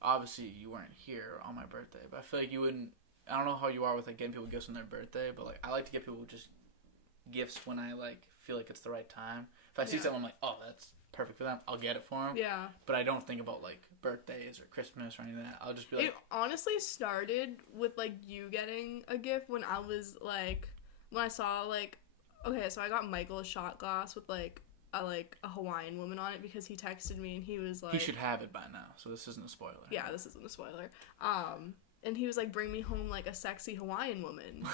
Obviously, you weren't here on my birthday, but I feel like you wouldn't... I don't know how you are with, like, getting people gifts on their birthday, but, like, I like to get people just gifts when I, like, feel like it's the right time. If I see something, I'm like, oh, that's perfect for them, I'll get it for them. Yeah. But I don't think about, like, birthdays or Christmas or anything like that. I'll just be like... It honestly started with, like, you getting a gift when I was, like... When I saw, like... Okay, so I got Michael a shot glass with, like a Hawaiian woman on it because he texted me and he was like... He should have it by now, so this isn't a spoiler. Yeah, this isn't a spoiler. And he was like, bring me home, like, a sexy Hawaiian woman.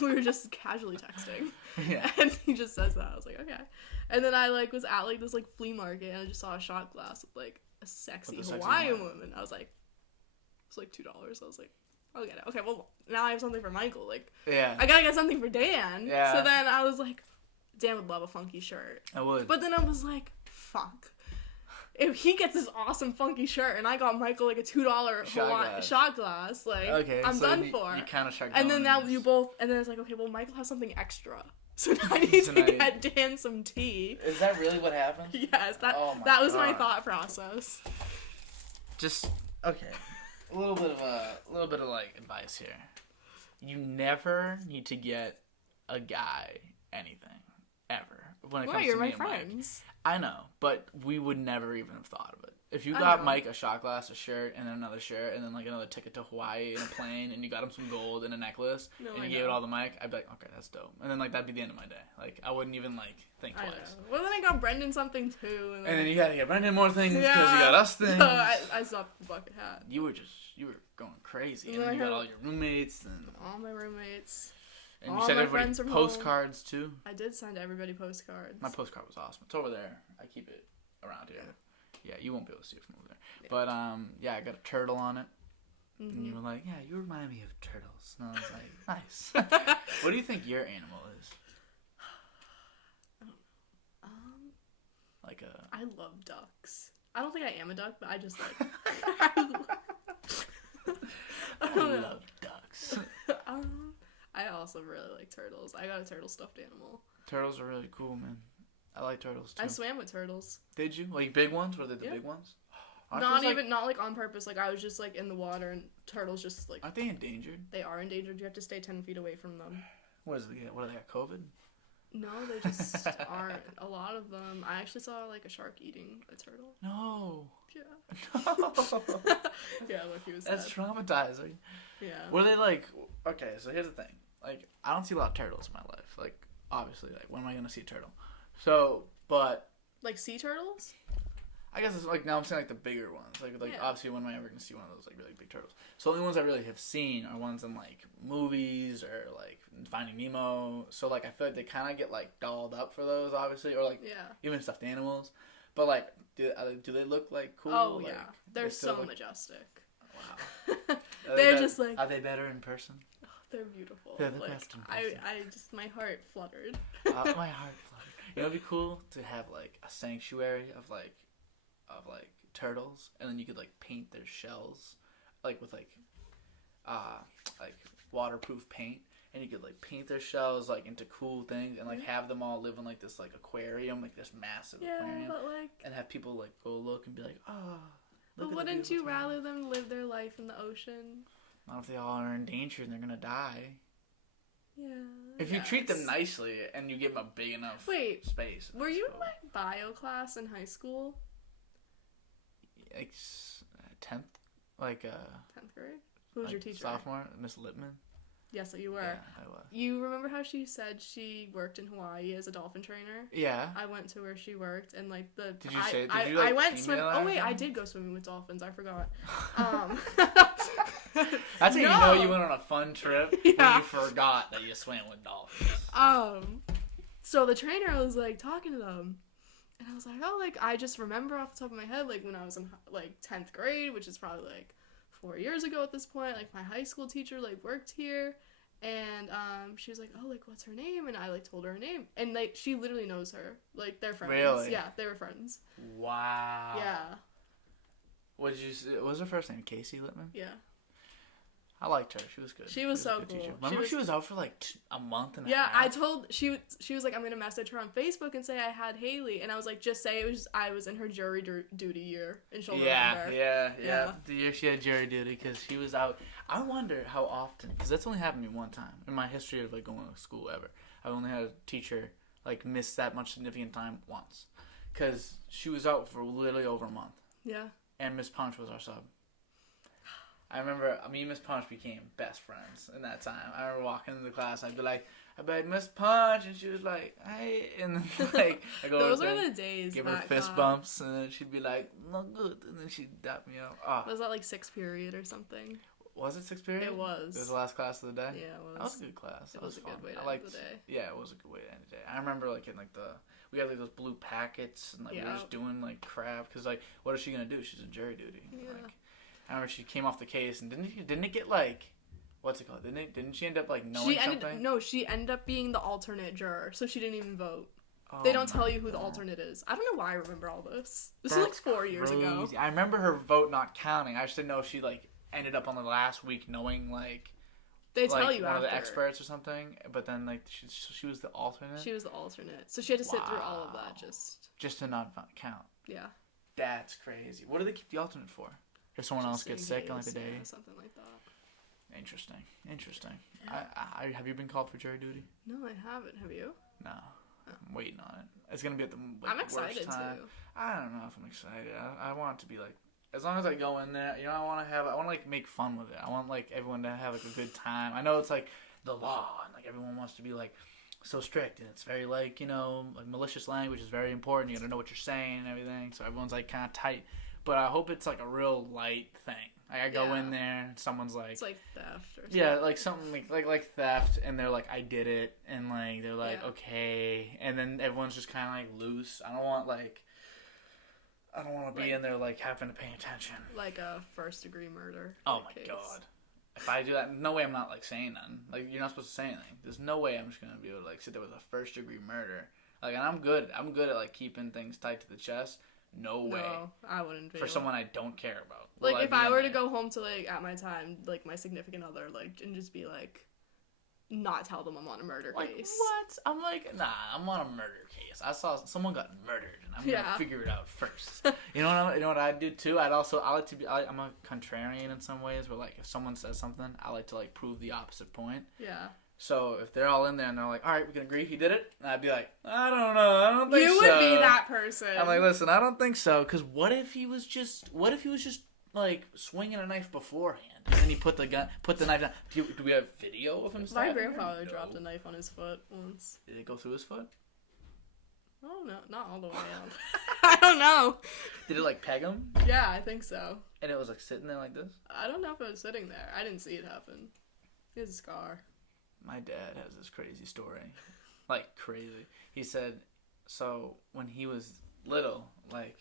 We were just casually texting. Yeah. And he just says that. I was like, okay. And then I, like, was at, like, this, like, flea market and I just saw a shot glass with, like, a sexy Hawaiian woman. I was like... It was, like, $2. I was like... I'll get it. Okay, well, now I have something for Michael. Like, yeah. I gotta get something for Dan. Yeah. So then I was like, Dan would love a funky shirt. I would. But then I was like, fuck. If he gets this awesome funky shirt and I got Michael like a $2 shot glass, like, okay, I'm so done for. You kind of start going. And then now you both, and then it's like, okay, well, Michael has something extra. So now I need to get Dan some tea. Is that really what happened? Yes, that was my thought process. Just, okay. A little bit of like advice here. You never need to get a guy anything ever when it comes you're to my me friends. I know, but we would never even have thought of it. If you got Mike a shot glass, a shirt, and then another shirt, and then like another ticket to Hawaii and a plane, and you got him some gold and a necklace, and you gave it all to Mike, I'd be like, okay, that's dope. And then like that'd be the end of my day. Like I wouldn't even like think twice. Well, then I got Brendan something too. And then you had to get Brendan more things because you got us things. I stopped the bucket hat. You were going crazy. And then you got all your roommates and all my roommates. And you sent everybody postcards too. I did send everybody postcards. My postcard was awesome. It's over there. I keep it around here. Yeah, you won't be able to see it from over there. Yeah. But yeah, I got a turtle on it. Mm-hmm. And you were like, yeah, you remind me of turtles. And I was like, nice. What do you think your animal is? Like a... I love ducks. I don't think I am a duck, but I just like... I love ducks. I also really like turtles. I got a turtle stuffed animal. Turtles are really cool, man. I like turtles too. I swam with turtles. Did you? Like big ones? Were they the big ones? Not like on purpose. Like I was just like in the water and turtles just like... Aren't they endangered? They are endangered. You have to stay 10 feet away from them. What do they got, COVID? No, they just aren't. A lot of them. I actually saw like a shark eating a turtle. No. Yeah. No. Yeah, look, he was That's sad. traumatizing. Yeah. Were they like... Okay, so here's the thing. Like, I don't see a lot of turtles in my life. Like, obviously, like, when am I going to see a turtle? So, but... Like sea turtles? I guess it's like, now I'm saying like the bigger ones. Like obviously, when am I ever going to see one of those like really big turtles? So the only ones I really have seen are ones in like movies or like Finding Nemo. So like I feel like they kind of get like dolled up for those, obviously, or like even stuffed animals. But like, do they look like cool? Oh like, yeah, they're so majestic. Wow. They're just like... Are they better in person? Oh, they're beautiful. They're the like, best in person. I just, my heart fluttered. My heart fluttered. You know, it'd be cool to have like a sanctuary of like turtles, and then you could like paint their shells like with like waterproof paint, and you could like paint their shells like into cool things and like have them all live in like this like aquarium, like this massive aquarium, but like, and have people like go look and be like, oh. But wouldn't you rather them live their life in the ocean? Not if they all are in danger and they're gonna die. Yeah. If you treat them nicely and you give them a big enough space. Were you in my bio class in high school? Like 10th? Like 10th grade? Who was like your teacher? Sophomore? Miss Lippman? Yes, you were. Yeah, I was. You remember how she said she worked in Hawaii as a dolphin trainer? Yeah. I went to where she worked, and like the. Did you say? I went swimming. Oh wait, I did go swimming with dolphins. I forgot. That's how you know you went on a fun trip when you forgot that you swam with dolphins. So the trainer was like talking to them, and I was like, oh, like I just remember off the top of my head, like when I was in like 10th grade, which is probably like 4 years ago at this point, like my high school teacher like worked here, and she was like, oh, like what's her name? And I like told her name, and like she literally knows her, like they're friends. Really? Yeah, they were friends. Wow. Yeah. What did you say? What was her first name? Casey Lippman? Yeah. I liked her. She was good. She was so cool. Teacher. Remember she was out for like a month and a half? Yeah, I told she was like, I'm gonna message her on Facebook and say I had Haley, and I was like, just say I was in her jury duty year, and she'll remember. Yeah. The year she had jury duty, because she was out. I wonder how often, because that's only happened to me one time in my history of like going to school ever. I've only had a teacher like miss that much significant time once, because she was out for literally over a month. Yeah. And Miss Punch was our sub. I remember me and Miss Punch became best friends in that time. I remember walking into the class, I'd be like, Miss Punch, and she was like, hey, and then like I go those are the days. Give her fist bumps, and then she'd be like, no good, and then she'd dap me up. Oh. Was that like 6th period or something? Was it 6th period? It was. It was the last class of the day. Yeah, it was. That was a good class. It was a good way to end the day. Yeah, it was a good way to end the day. I remember like in like we had like those blue packets, and like we were just doing like crap, because like what is she gonna do? She's in jury duty. Yeah. Like, I remember she came off the case, and didn't it get like, what's it called? Didn't she end up like knowing something? No, she ended up being the alternate juror, so she didn't even vote. Oh, they don't tell you who the alternate is. I don't know why I remember all this. This is like 4 years ago. I remember her vote not counting. I just didn't know if she like ended up on the last week knowing like. They tell you one after. of the experts or something, but then like she was the alternate. She was the alternate, so she had to sit through all of that just to not count. Yeah. That's crazy. What do they keep the alternate for? If someone else gets sick on like the day? Yeah, something like that. Interesting. Yeah. I have you been called for jury duty? No, I haven't. Have you? No. I'm waiting on it. It's gonna be at the I'm excited worst time. too. I don't know if I'm excited. I want it to be like, as long as I go in there, I want to like make fun with it. I want like everyone to have like a good time. I know it's like the law, and like everyone wants to be like so strict, and it's very like like malicious language is very important. You gotta know what you're saying and everything, so everyone's like kind of tight. But I hope it's like a real light thing. Like I go in there, and someone's like, it's like theft or something. Yeah, like something like theft, and they're like, I did it, and like they're like, okay, and then everyone's just kind of like loose. I don't want to be in there like having to pay attention. Like a 1st-degree murder. Oh my god. If I do that, no way I'm not like saying nothing. Like you're not supposed to say anything. There's no way I'm just gonna be able to like sit there with a 1st-degree murder. Like, and I'm good at like keeping things tight to the chest. No way. No, I wouldn't be. For someone I don't care about. Like if I were to go home to like at my time, like my significant other, like and just be like, not tell them I'm on a murder case. What? I'm like, nah, I'm on a murder case. I saw someone got murdered, and I'm gonna figure it out first. You know what I'd do too? I like to be. I'm a contrarian in some ways, where like if someone says something, I like to like prove the opposite point. Yeah. So if they're all in there and they're like, all right, we can agree he did it, and I'd be like, I don't know, I don't think so. You would be that person. I'm like, listen, I don't think so, because what if he was just like swinging a knife beforehand, and then he put the knife down? Do we have video of him? My grandfather dropped a knife on his foot once. Did it go through his foot? Oh no, not all the way up. I don't know. Did it like peg him? Yeah, I think so. And it was like sitting there like this? I don't know if it was sitting there. I didn't see it happen. He has a scar. My dad has this crazy story. Like, crazy. He said, so when he was little, like,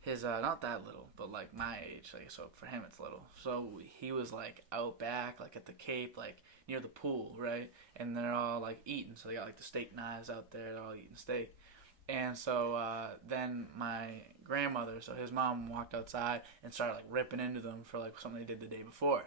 his, not that little, but, like, my age, like, so for him it's little. So he was, like, out back, like, at the Cape, like, near the pool, right? And they're all, like, eating. So they got, like, the steak knives out there. They're all eating steak. And so then my grandmother, so his mom walked outside and started, like, ripping into them for, like, something they did the day before.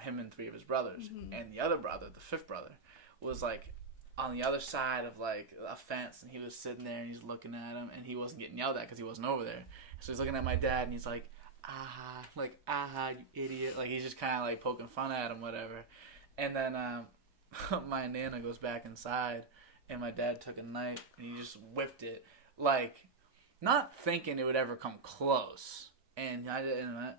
him and 3 of his brothers, and the other brother, the 5th brother, was like on the other side of like a fence, and he was sitting there and he's looking at him, and he wasn't getting yelled at because he wasn't over there. So he's looking at my dad and he's like, aha, you idiot. Like he's just kind of like poking fun at him, whatever. And then my Nana goes back inside, and my dad took a knife and he just whipped it, like not thinking it would ever come close. And my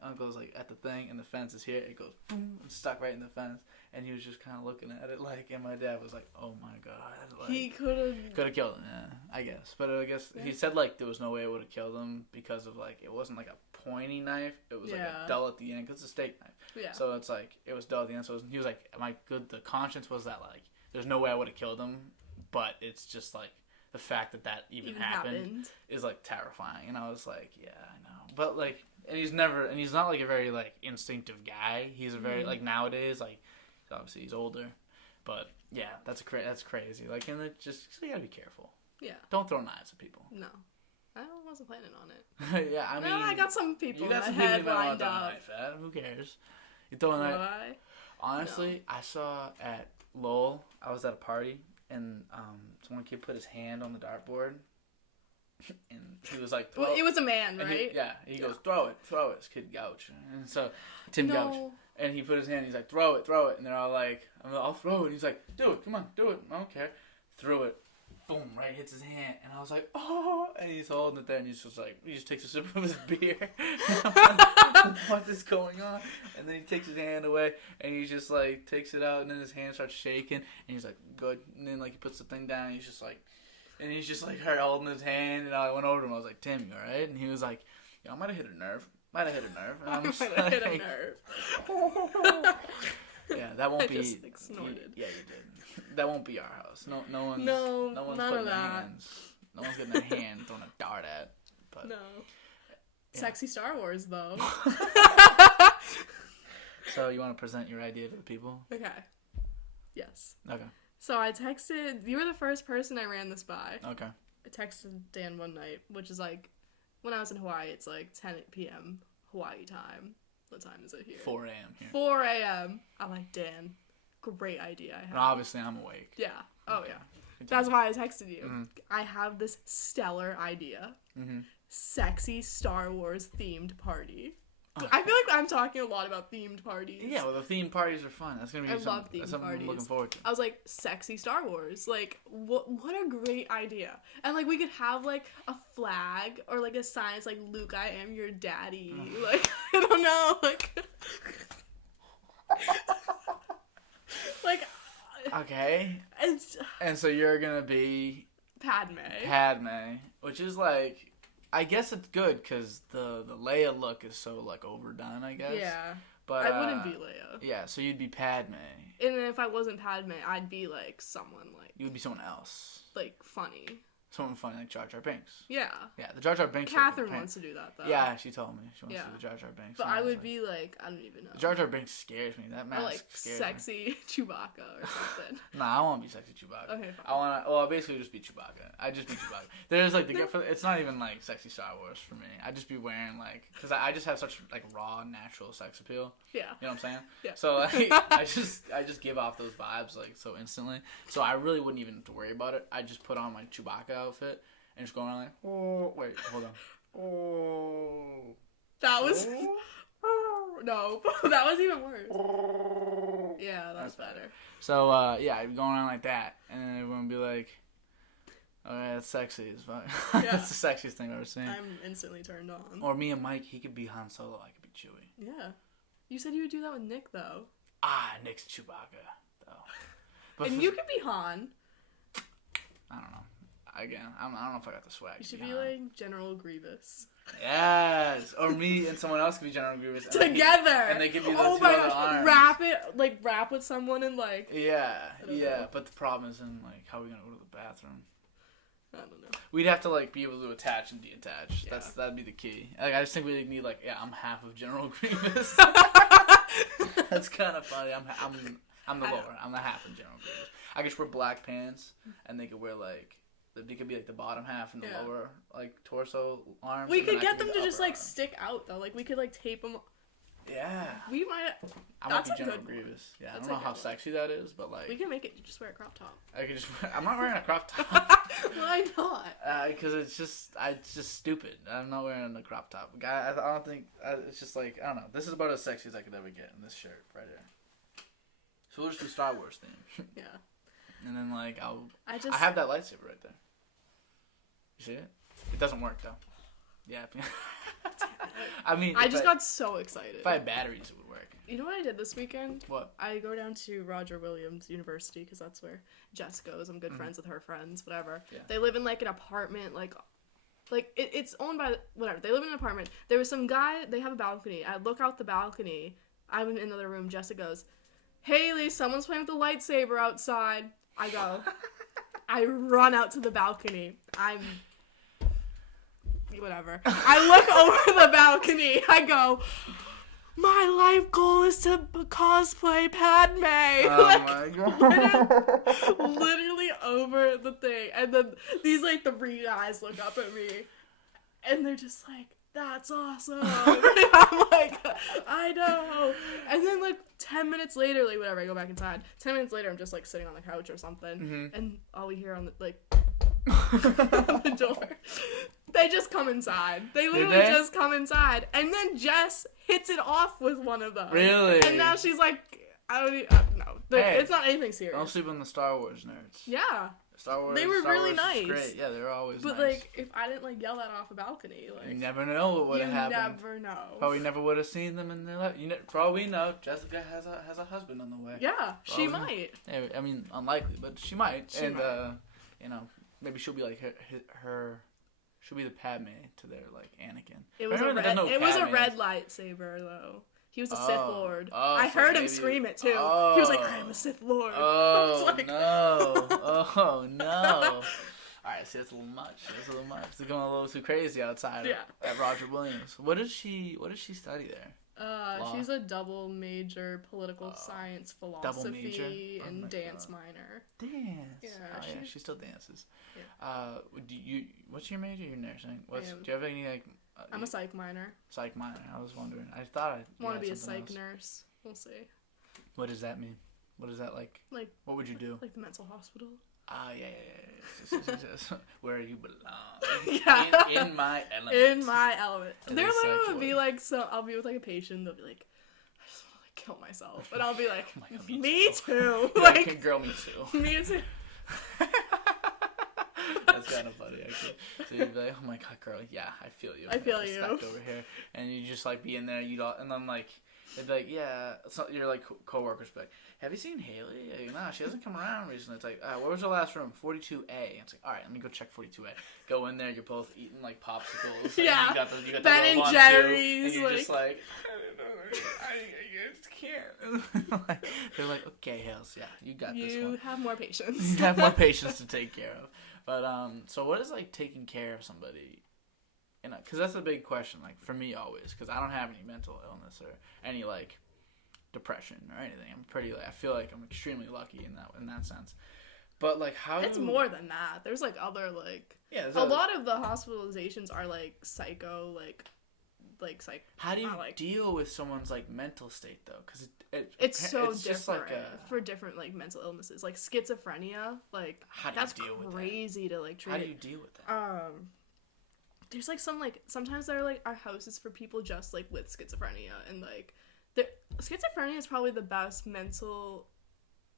uncle's like at the thing, and the fence is here. It goes boom, and stuck right in the fence. And he was just kind of looking at it, like, and my dad was like, "Oh my god!" Like, he could have killed him, yeah, I guess. But I guess he said like there was no way it would have killed him because of like it wasn't like a pointy knife; it was like a dull at the end because it's a steak knife. Yeah. So it's like it was dull at the end. So he was like, The conscience was that like there's no way I would have killed him, but it's just like the fact that even happened is like terrifying. And I was like, yeah, I know, but like, and he's not like a very like instinctive guy. He's a very like nowadays like. Obviously, he's older, but yeah, that's crazy. Like, and it just you gotta be careful. Yeah. Don't throw knives at people. No, I wasn't planning on it. Yeah, I mean, I got some people in my head lined up. Who cares? You throwing that? Honestly, no. I saw at Lowell. I was at a party, and some kid put his hand on the dartboard, and he was like, well, it was a man, right? He goes, throw it. This kid Gouch, and so Tim Gouch. And he put his hand, he's like, throw it. And they're all like, I'll throw it. He's like, do it, come on, do it. I don't care. Threw it. Boom, right, hits his hand. And I was like, oh. And he's holding it there, and he's just like, he just takes a sip of his beer. What is going on? And then he takes his hand away, and he just like, takes it out, and then his hand starts shaking. And he's like, good. And then like, he puts the thing down, and he's just like holding his hand. And I went over to him, I was like, Tim, you alright? And he was like, I might have hit a nerve. And I'm just like, hit a nerve. Yeah, that won't be. I just snorted. You did. That won't be our house. No one's putting their hands. No one's getting their hand thrown a dart at. But, no. Yeah. Sexy Star Wars though. So you want to present your idea to the people? Okay. Yes. Okay. So I texted. You were the first person I ran this by. Okay. I texted Dan one night, which is like. When I was in Hawaii, it's like 10 p.m. Hawaii time. What time is it here? 4 a.m. here. 4 a.m. I'm like, Dan, great idea I have. And obviously, I'm awake. Yeah. Oh, yeah. That's why I texted you. Mm-hmm. I have this stellar idea. Mm-hmm. Sexy Star Wars themed party. I feel like I'm talking a lot about themed parties. Yeah, well, the themed parties are fun. That's gonna be something I'm looking forward to. I was like, sexy Star Wars. Like, what a great idea. And like, we could have like a flag or like a sign. It's like, Luke, I am your daddy. Like, I don't know. Like, like. Okay. And so you're gonna be Padme, which is like. I guess it's good because the Leia look is so like overdone. I guess. Yeah. But I wouldn't be Leia. Yeah, so you'd be Padme. And then if I wasn't Padme, I'd be like someone like. You would be someone else. Like funny. Someone funny like Jar Jar Binks. Yeah. Yeah, the Jar Jar Binks. Catherine wants to do that though. Yeah, she told me she wants to do the Jar Jar Binks. But I would be like, I don't even know. Jar Jar Binks scares me. That mask or like scares sexy me. Chewbacca or something. Nah, I want to be sexy Chewbacca. Okay, fine. I'll basically just be Chewbacca. I just be Chewbacca. There's like it's not even like sexy Star Wars for me. I just be wearing like because I just have such like raw natural sex appeal. Yeah. You know what I'm saying? Yeah. So like, I just give off those vibes like so instantly. So I really wouldn't even have to worry about it. I just put on my Chewbacca outfit. And just going on like, oh, wait, hold on. Oh. That was, no, that was even worse. Yeah, that's better. So, yeah, I'd be going on like that. And then everyone would be like, oh, yeah, that's sexy as fuck. Yeah. That's the sexiest thing I've ever seen. I'm instantly turned on. Or me and Mike, he could be Han Solo, I could be Chewie. Yeah. You said you would do that with Nick, though. Nick's Chewbacca, though. But and you could be Han. I don't know. Again, I don't know if I got the swag. You should be like General Grievous. Yes, or me and someone else could be General Grievous together, and they could be the oh two my other gosh, arms. rap with someone and like. Yeah. But the problem is in like how are we gonna go to the bathroom? I don't know. We'd have to like be able to attach and detach. Yeah. That'd be the key. Like I just think we need like I'm half of General Grievous. That's kind of funny. I'm the lower. I'm the half of General Grievous. I could wear black pants, and they could wear like. They could be like the bottom half and the lower like torso arms. We could get them to just like stick out though. Like we could like tape them. Yeah. We might. I That's might be a General good Grievous. Yeah, I That's don't know a how good one. sexy that is, but like. We can make it. You just wear a crop top. I could just. I'm not wearing a crop top. Why not? Because it's just stupid. I'm not wearing a crop top. Guy, I don't think it's just like I don't know. This is about as sexy as I could ever get in this shirt right here. So we'll just do Star Wars theme. Yeah. And then like I just have that lightsaber right there. You see it? It doesn't work though. Yeah. I mean, I just got so excited. If I had batteries, it would work. You know what I did this weekend? What? I go down to Roger Williams University because that's where Jess goes. I'm good friends with her friends, whatever. Yeah. They live in like an apartment, like it's owned by whatever. They live in an apartment. There was some guy. They have a balcony. I look out the balcony. I'm in another room. Jessica goes, "Haley, someone's playing with the lightsaber outside." I go. I run out to the balcony. Whatever. I look over the balcony. I go, my life goal is to cosplay Padme. Oh my god. Literally over the thing. And then these like 3 guys look up at me. And they're just like, that's awesome. And I'm like, I know. And then like 10 minutes later, like whatever, I go back inside. 10 minutes later, I'm just like sitting on the couch or something. Mm-hmm. And all we hear on the like on the door. They just come inside. They literally just come inside. And then Jess hits it off with one of them. Really? And now she's like, I don't even, no. Hey, it's not anything serious. Don't sleep on the Star Wars nerds. Yeah. Star Wars. They were Star really Wars nice. is great. Yeah, they were always but nice. like, if I didn't like yell that off a balcony, like. You never know what would have happened. You never know. Probably never would have seen them in their life. For all we know, Jessica has a husband on the way. Yeah, she might. Yeah, I mean, unlikely, but she might. She might. You know, maybe she'll be like her she'll be the Padme to their like Anakin. It was a red lightsaber though. He was a Sith Lord. I heard him scream it too. He was like, "I am a Sith Lord." Oh like, no! Oh no! Alright, see, that's a little much. They're going a little too crazy outside at Roger Williams. What does she study there? She's a double major, political science, philosophy, and dance minor. Dance. Yeah. She still dances. Yeah. What's your major? You're nursing. Do you have any like? I'm a psych minor. Psych minor. I was wondering. I thought I want to be a psych nurse. We'll see. What does that mean? What is that like? Like. What would you do? Like the mental hospital. Yeah. Where you belong. Yeah. In my element. In my element. There literally would be like, so I'll be with like a patient, they'll be like, I just want to like kill myself. And I'll be like, oh God, me too. Like, girl, me too. Me too. That's kind of funny, actually. So you'd be like, oh my God, girl, yeah, I feel you. I feel you. Over here. And you just like be in there, and then like, they'd be like, yeah, so you're like co-workers, be like, have you seen Haley? Like, nah, she hasn't come around recently. It's like, where was her last room? 42A. It's like, all right, let me go check 42A. Go in there, you're both eating like popsicles. Yeah. You got Ben and Jerry's. And you're just like, I just can't. Like, they're like, okay, Hales, yeah, you got this one. You have more patience. You have more patience to take care of. But, so what is like taking care of somebody? Because that's a big question, like, for me always, because I don't have any mental illness or any, like, depression or anything. I feel like I'm extremely lucky in that sense. But, like, It's more than that. There's, like, other, like... Yeah, a lot of the hospitalizations are, like, psycho, like psych... How do you deal with someone's, like, mental state, though? Because it's so different just like for different, like, mental illnesses. Like, schizophrenia, like, that's crazy to, like, treat. How do you deal with that? There's, like, some, like, sometimes there are, like, are houses for people just, like, with schizophrenia, and, like, schizophrenia is probably the best mental,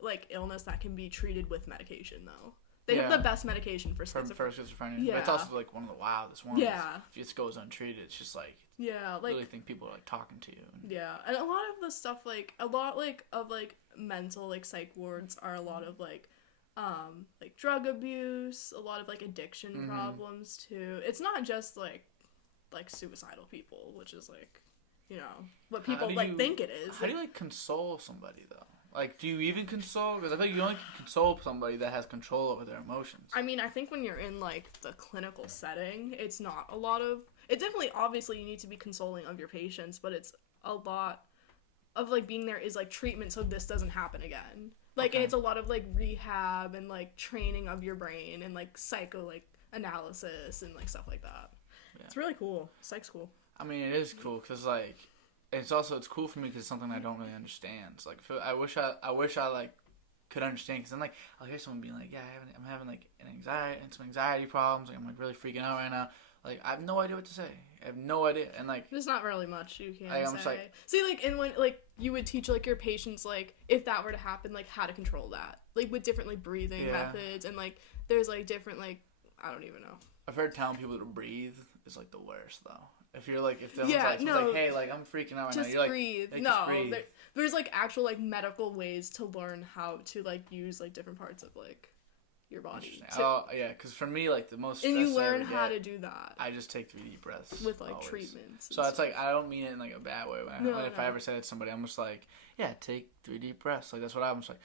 like, illness that can be treated with medication, though. They have the best medication for schizophrenia. For schizophrenia. Yeah. But it's also, like, one of the wildest ones. Yeah. If it goes untreated, it's just, like... Yeah, like... I really think people are, like, talking to you. Yeah, and a lot of the stuff, like, a lot, like, of, like, mental, like, psych wards are a lot of, like drug abuse, a lot of, like, addiction problems, too. It's not just, like, suicidal people, which is, like, you know, what people, think it is. How do you, like, console somebody, though? Like, do you even console? Because I feel like you only can console somebody that has control over their emotions. I mean, I think when you're in, like, the clinical setting, it's not a lot of... It's definitely, obviously, you need to be consoling of your patients, but it's a lot of, like, being there is, like, treatment so this doesn't happen again. Like, and it's a lot of, like, rehab and, like, training of your brain and, like, psycho, like, analysis and, like, stuff like that. Yeah. It's really cool. Psych's cool. I mean, it is cool because, like, it's cool for me because it's something I don't really understand. It's like I wish I like could understand, because then like I'll hear someone being like, yeah, I'm having like some anxiety problems, like I'm like really freaking out right now. Like I have no idea what to say. I have no idea, and like there's not really much you can I'm say. just like, see, like, and when like you would teach like your patients like if that were to happen, like how to control that, like with different like breathing methods, and like there's like different like I don't even know. I've heard telling people to breathe is like the worst though. If you're like, if someone's like, hey, like I'm freaking out right now, you're breathe. like, no, just breathe. There's like actual like medical ways to learn how to like use like different parts of like your body. Oh yeah, because for me like the most and you learn how to do that. I just take 3 deep breaths with like always. Treatments. So it's like I don't mean it in like a bad way. If I ever said it to somebody, I'm just like, yeah, take 3 deep breaths. Like that's what I'm just like.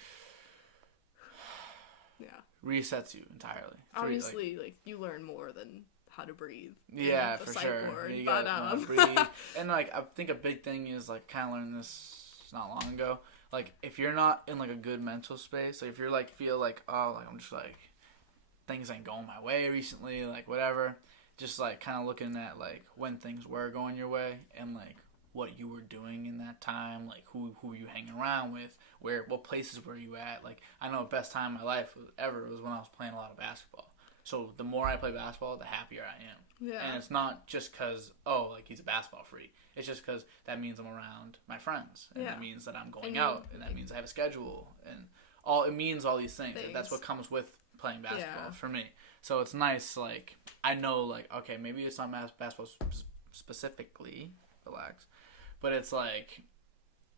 Yeah. Resets you entirely. Obviously, like you learn more than how to breathe. Yeah, for sure. Ward, you but gotta breathe. And like I think a big thing is like kind of learned this not long ago. Like if you're not in like a good mental space, like if you're like feel like, oh, like I'm just like things ain't going my way recently, like whatever, just like kind of looking at like when things were going your way and like what you were doing in that time, like who you hanging around with, what places were you at. Like I know the best time in my life ever was when I was playing a lot of basketball. So the more I play basketball, the happier I am. Yeah. And it's not just because, oh, like he's a basketball freak. It's just because that means I'm around my friends. And that means that I'm going out. And that means I have a schedule. And it means all these things. That's what comes with playing basketball for me. So it's nice, like, I know, like, okay, maybe it's not basketball specifically, relax. But it's like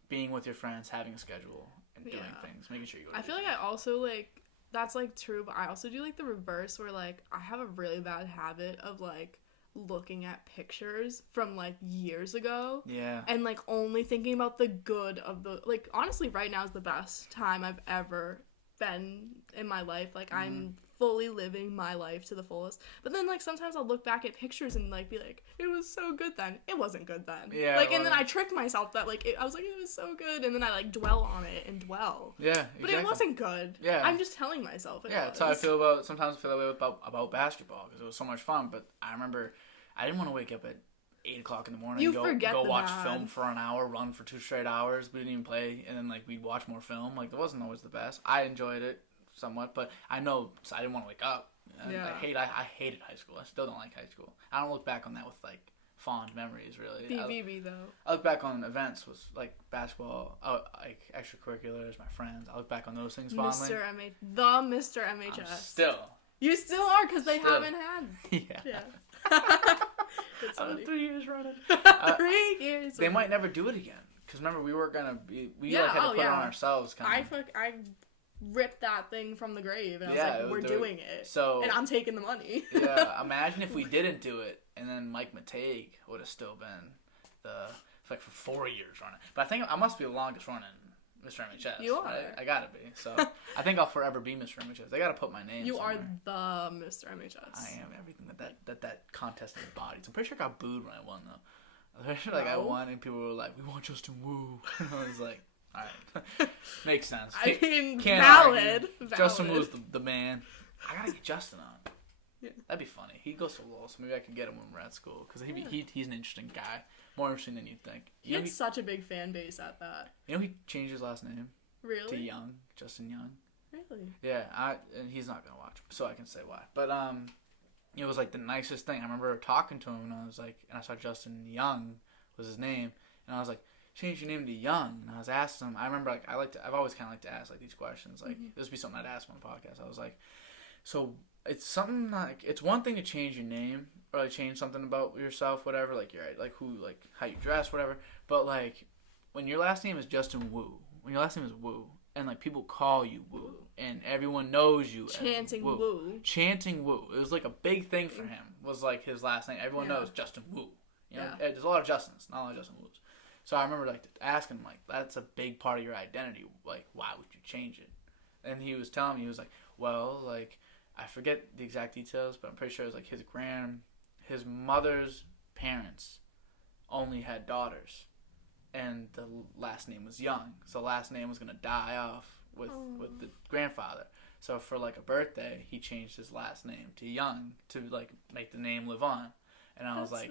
being with your friends, having a schedule, and doing things, making sure you go to I feel like I also, like, that's, like, true, but I also do, like, the reverse where, like, I have a really bad habit of, like, looking at pictures from, like, years ago. Yeah. And, like, only thinking about the good of the, like, honestly, right now is the best time I've ever been in my life. Like, I'm fully living my life to the fullest. But then, like, sometimes I'll look back at pictures and, like, be like, it was so good then. It wasn't good then. Yeah. Like, and then I tricked myself that, like, I was like, it was so good. And then I, like, dwell on it and dwell. Yeah, exactly. But it wasn't good. Yeah. I'm just telling myself it was. That's how I feel about, sometimes I feel that way about basketball, because it was so much fun. But I remember I didn't want to wake up at 8 o'clock in the morning, go watch film for an hour, run for 2 straight hours. We didn't even play, and then like we'd watch more film. Like it wasn't always the best. I enjoyed it somewhat, but I know I didn't want to wake up. I hated high school. I still don't like high school. I don't look back on that with like fond memories really. BBB though. I look back on events with like basketball, like extracurriculars, my friends. I look back on those things fondly. Mr. MHS. You still are, because they haven't had. Yeah. It's 3 years running. 3 years. They might never do it again. Because remember, we were gonna be. We had to put it on ourselves. I ripped that thing from the grave, and I was like, "We're doing it." So, and I'm taking the money. Yeah. Imagine if we didn't do it, and then Mike Matei would have still been for 4 years running. But I think I must be the longest running Mr. MHS. You are. Right? I gotta be. So I think I'll forever be Mr. MHS. They gotta put my name. You somewhere. are the Mr. MHS. I am everything that contest embodies. I'm pretty sure I got booed when I won though. I'm pretty sure I won and people were like, "We want Justin Wu." I was like, "All right, makes sense." I mean, can't valid. Justin Wu's the man. I gotta get Justin on. Yeah. That'd be funny. He goes to law, so maybe I could get him when we're at school, because he's an interesting guy, more interesting than you'd think. He had such a big fan base at that. You know, he changed his last name. Really? To Young, Justin Young. Really? Yeah, and he's not gonna watch, so I can say why. But it was like the nicest thing. I remember talking to him, and I was like, and I saw Justin Young was his name, and I was like, change your name to Young. And I was asking him. I remember like I've always kind of liked to ask like these questions. Like this would be something I'd ask him on the podcast. I was like, so it's something like, it's one thing to change your name or like change something about yourself, whatever. Like you're like who, like how you dress, whatever. But like when your last name is Justin Wu. When your last name is Wu, and like people call you Wu, and everyone knows you chanting as Wu. Wu. Chanting Wu. It was like a big thing for him. Was like his last name. Everyone knows Justin Wu. You know, there's a lot of Justins, not a lot of Justin Wus. So I remember like asking him, like, that's a big part of your identity. Like, why would you change it? And he was telling me, he was like, well, like I forget the exact details, but I'm pretty sure it was like his mother's parents only had daughters. And the last name was Young, so the last name was gonna die off with the grandfather. So for like a birthday, he changed his last name to Young to like make the name live on. And I was like,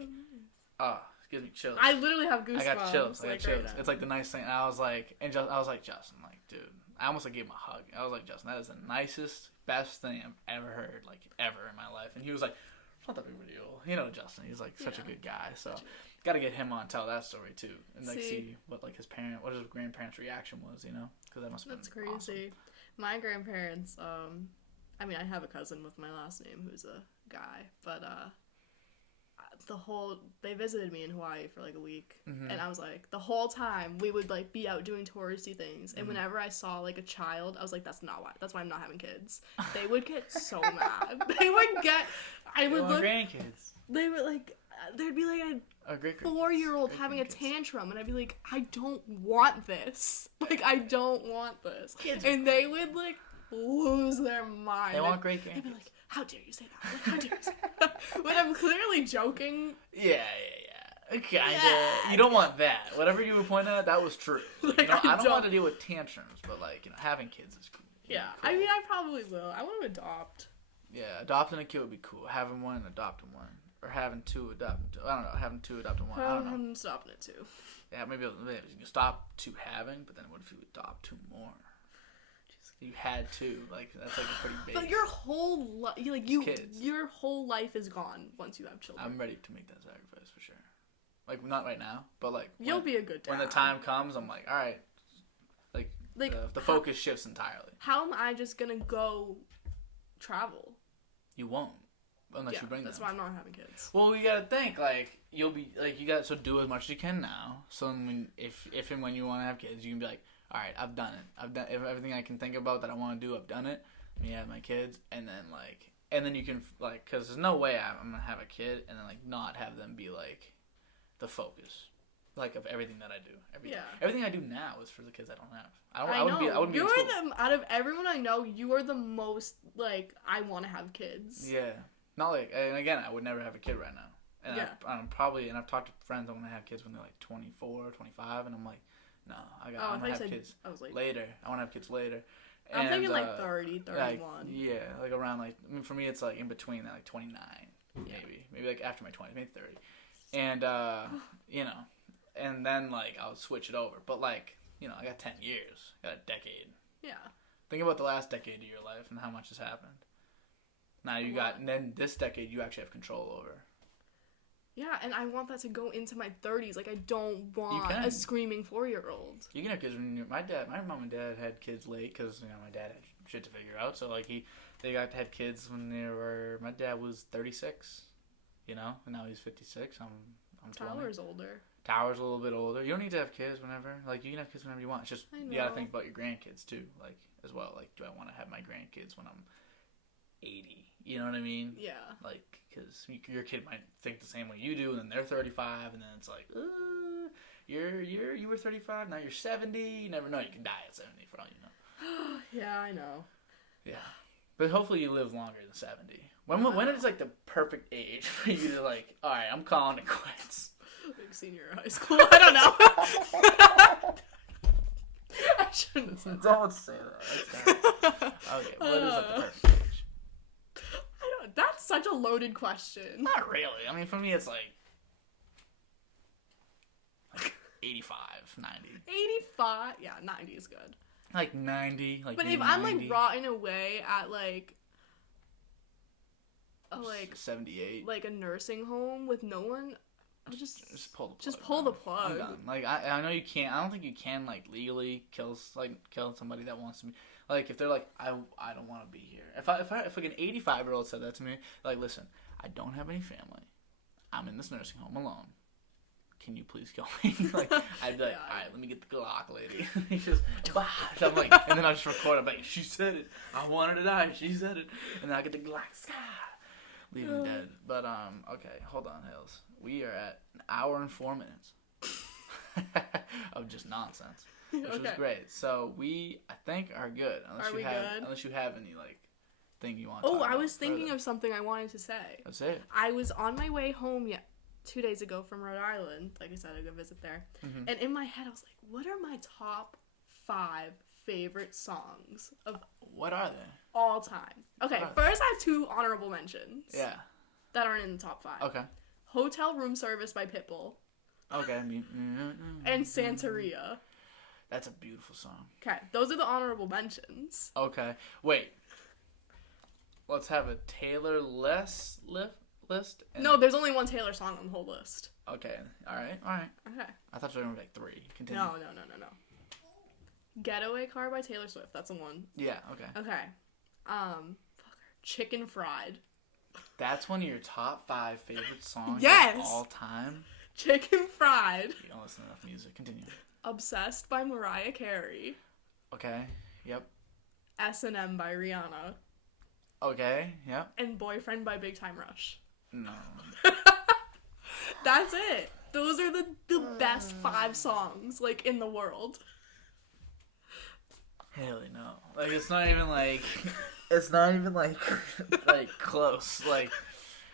It gives me chills. I literally have goosebumps. I got chills. I got chills. Right now. It's like the nice thing. And I was like, Justin, like, dude, I almost like gave him a hug. I was like, Justin, that is the nicest, best thing I've ever heard, like, ever in my life. And he was like, it's not that big of a deal. You know, Justin, he's like such a good guy. So, got to get him on, tell that story too, and like see what like his grandparents' reaction was. You know, because that must have been That's crazy. Awesome. My grandparents. I mean, I have a cousin with my last name who's a guy, but they visited me in Hawaii for like a week, and I was like, the whole time we would like be out doing touristy things, and whenever I saw like a child, I was like, that's why I'm not having kids. They would get so mad. I would look grandkids. They were like, there'd be like a 4-year-old having a tantrum, and I'd be like, I don't want this. Like, I don't want this. Kids and they would like lose their mind. They want great grandkids. They'd be like, how dare you say that? Like, how dare you say that? When I'm clearly joking. Yeah. Kinda. Yeah. You don't want that. Whatever you were pointing at, that was true. Like, you know, I don't want to deal with tantrums, but like, you know, having kids is cool. Yeah. Cool. I mean, I probably will. I want to adopt. Yeah, adopting a kid would be cool. Having one and adopting one. Or having two adopting. I don't know. Having two adopting one. I don't know. I'm stopping it too. Yeah, maybe you can stop two having, but then what if you adopt two more? You had two, like that's like a pretty big. But your whole your whole life is gone once you have children. I'm ready to make that sacrifice for sure. Like not right now, but like you'll be a good dad. When the time comes, I'm like, all right, like the focus shifts entirely. How am I just gonna go travel? You won't unless you bring them. That's why I'm not having kids. Well, you gotta think like you'll be like you got so do as much as you can now. So when if and when you want to have kids, you can be like. All right, I've done it. I've done everything I can think about that I want to do. I've done it. I mean, I have my kids, and then you can like, cause there's no way I'm gonna have a kid and then like not have them be like, the focus, like of everything that I do. Everything I do now is for the kids I don't have. I wouldn't be. Out of everyone I know, you are the most like I want to have kids. Yeah, not like, and again, I would never have a kid right now. And I've talked to friends that want to have kids when they're like 24 or 25, and I'm like. No, I want to have kids later. I want to have kids later. I'm thinking like 30, 31. Like, like around like, I mean, for me it's like in between that, like 29, maybe like after my 20s, maybe 30. And, you know, and then like I'll switch it over. But like, you know, I got 10 years, got a decade. Yeah. Think about the last decade of your life and how much has happened. Now and then this decade you actually have control over. Yeah, and I want that to go into my 30s. Like, I don't want a screaming 4-year-old. You can have kids when my mom and dad had kids late because, you know, my dad had shit to figure out. So, like, they got to have kids when my dad was 36, you know, and now he's 56. I'm 20. Tyler's older. Tyler's a little bit older. You don't need to have kids whenever. Like, you can have kids whenever you want. It's just, you got to think about your grandkids, too, like, as well. Like, do I want to have my grandkids when I'm 80? You know what I mean? Yeah. Like, because your kid might think the same way you do, and then they're 35, and then it's like, you were 35, now you're 70. You never know. You can die at 70 for all you know. Yeah, I know. Yeah, but hopefully you live longer than 70. When is like the perfect age for you to like, all right, I'm calling it quits? Like senior high school. I don't know. I shouldn't have said that. Don't say that. Okay, what is like the perfect age? That's such a loaded question. Not really. I mean, for me, it's like 85, 90. 85? Yeah, 90 is good. Like 90. Like, but if 90. I'm like rotting away at like 78, like a nursing home with no one, I'll just pull the plug. Just pull the plug. I'm done. Like I know you can't. I don't think you can like legally kill somebody that wants to be. Like, if they're like, I don't want to be here. If like an 85-year-old said that to me, like, listen, I don't have any family. I'm in this nursing home alone. Can you please kill me? Like, I'd be like, all right, let me get the Glock, lady. He just, I'm like, and then I just record. I'm like, she said it. I wanted to die. She said it. And then I get the Glock. Leave him dead. But okay, hold on, Hills. We are at an hour and 4 minutes of just nonsense. Which was great. So we, I think, are good. Unless you have any like thing you want to talk about. I was thinking of something I wanted to say. Let's say it. I was on my way home 2 days ago from Rhode Island. Like I said, I go visit there. Mm-hmm. And in my head, I was like, what are my top 5 favorite songs of what are they? All time. Okay, first I have 2 honorable mentions. Yeah. That aren't in the top 5. Okay. Hotel Room Service by Pitbull. Okay. And Santeria. That's a beautiful song. Okay, those are the honorable mentions. Okay. Wait. Let's have a Taylor list. No, there's only one Taylor song on the whole list. Okay. All right. Okay. I thought you were going to make 3. Continue. No. Getaway Car by Taylor Swift. That's the one. Yeah, okay. Okay. Chicken Fried. That's one of your top 5 favorite songs Yes! of all time? Chicken Fried. You don't listen to enough music. Continue. Obsessed by Mariah Carey. Okay. Yep. S&M by Rihanna. Okay. Yep. And Boyfriend by Big Time Rush. No. That's it. Those are the best 5 songs, like, in the world. Hell no. Like, it's not even like... It's not even like close. Like,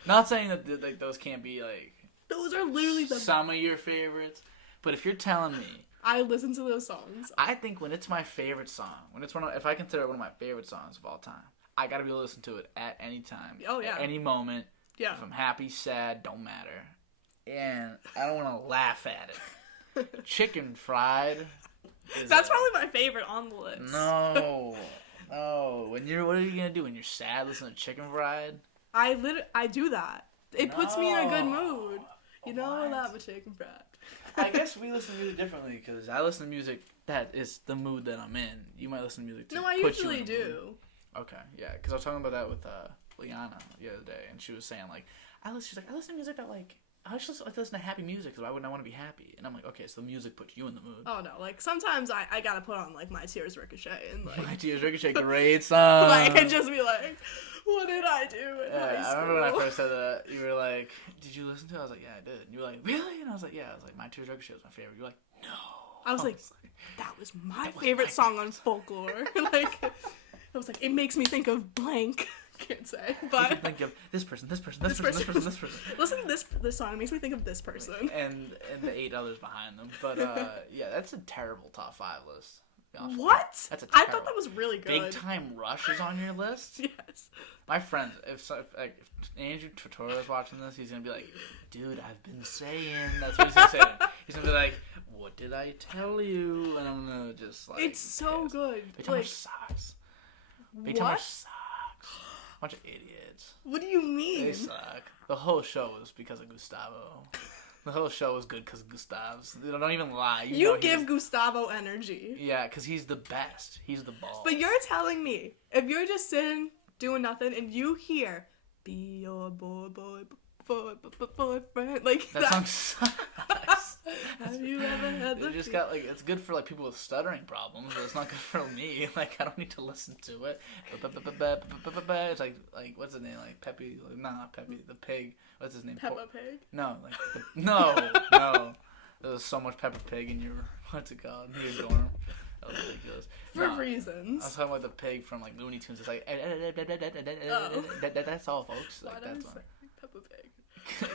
not saying that like those can't be like... Those are literally some of your favorites. But if you're telling me... I listen to those songs. I think when it's my favorite song, if I consider it one of my favorite songs of all time, I gotta be able to listen to it at any time. Oh, yeah. At any moment. Yeah. If I'm happy, sad, don't matter. And I don't want to laugh at it. Chicken Fried. That's probably my favorite on the list. No. No. What are you gonna do when you're sad? Listen to Chicken Fried? I do that. It puts me in a good mood. You know that with Chicken Fried. I guess we listen to music differently because I listen to music that is the mood that I'm in. You might listen to music to No, I put you usually in do. mood. Okay, yeah, because I was talking about that with Liana the other day, and she was saying like, she's like, I listen to music that like. I just like to listen to happy music because why wouldn't I want to be happy? And I'm like, okay, so the music puts you in the mood. Oh no, like sometimes I gotta put on like My Tears Ricochet and like My Tears Ricochet, great song. like and just be like, what did I do in high school? I remember when I first said that, you were like, did you listen to it? I was like, yeah, I did. And you were like, really? And I was like, yeah. I was like, My Tears Ricochet was my favorite. You were like, no. I was like, that was my favorite song on Folklore. Like, I was like, it makes me think of blank. Can't say, but you can think of this person. Listen to this song. It makes me think of this person and the 8 others behind them. But yeah, that's a terrible top 5 list. What? That's a I thought that was really good. Big Time Rush is on your list. Yes. My friend, if Andrew Tortora is watching this, he's gonna be like, "Dude, I've been saying." That's what he's gonna say. He's gonna be like, "What did I tell you?" And I'm gonna just like. It's so good. Big Time Rush sucks. Big Time Rush sucks. Bunch of idiots. What do you mean? They suck. The whole show was because of Gustavo. The whole show was good because of Gustav's. Don't even lie. You give Gustavo energy. Yeah, because he's the best. He's the ball. But you're telling me, if you're just sitting, doing nothing, and you hear, be your boyfriend, like that song sucks. Have you ever had the just got like, it's good for like people with stuttering problems, but it's not good for me. Like, I don't need to listen to it. It's like what's his name? Like Peppy, not Peppy, the pig. What's his name? Peppa Pig? No, like no. There's so much Peppa Pig in your what's it called? Your dorm. That was ridiculous. For reasons. I was talking about the pig from like Looney Tunes. It's like that's all, folks. Like, that's one. Peppa Pig.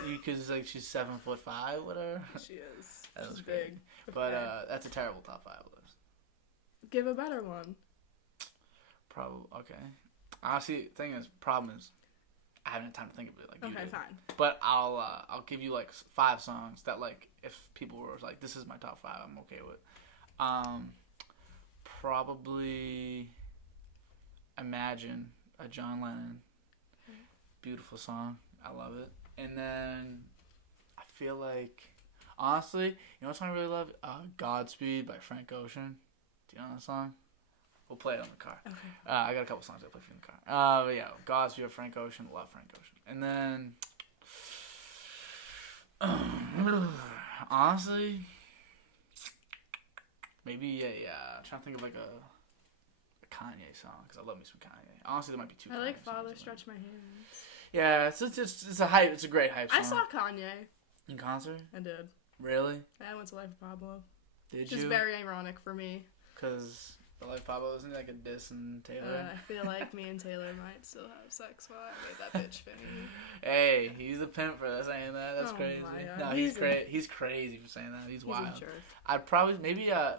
Because like she's 7'5", whatever. She is. That was She's big. Big. But that's a terrible top 5 list. Give a better one. Probably okay. Honestly, problem is I haven't had time to think of it like you do. Okay, fine. But I'll give you like 5 songs that like if people were like this is my top 5, I'm okay with. Probably Imagine, a John Lennon. Beautiful song. I love it. And then I feel like, honestly, you know what song I really love? Godspeed by Frank Ocean. Do you know that song? We'll play it on the car. Okay. I got a couple songs I'll play for you in the car. But yeah, Godspeed by Frank Ocean. Love Frank Ocean. And then, honestly, maybe I'm trying to think of like a Kanye song because I love me some Kanye. Honestly, there might be 2. I Kanye like Father songs, Stretch My Hands. Yeah, it's a hype. It's a great hype song. I saw Kanye. In concert? I did. Really? I went to Life of Pablo. Did Just you? Just very ironic for me. Because the Life of Pablo isn't like a diss and Taylor. I feel like me and Taylor might still have sex while I made that bitch fame. Hey, he's a pimp for saying that. That's crazy. My God. No, he's crazy for saying that. He's wild. A jerk. I'd probably maybe a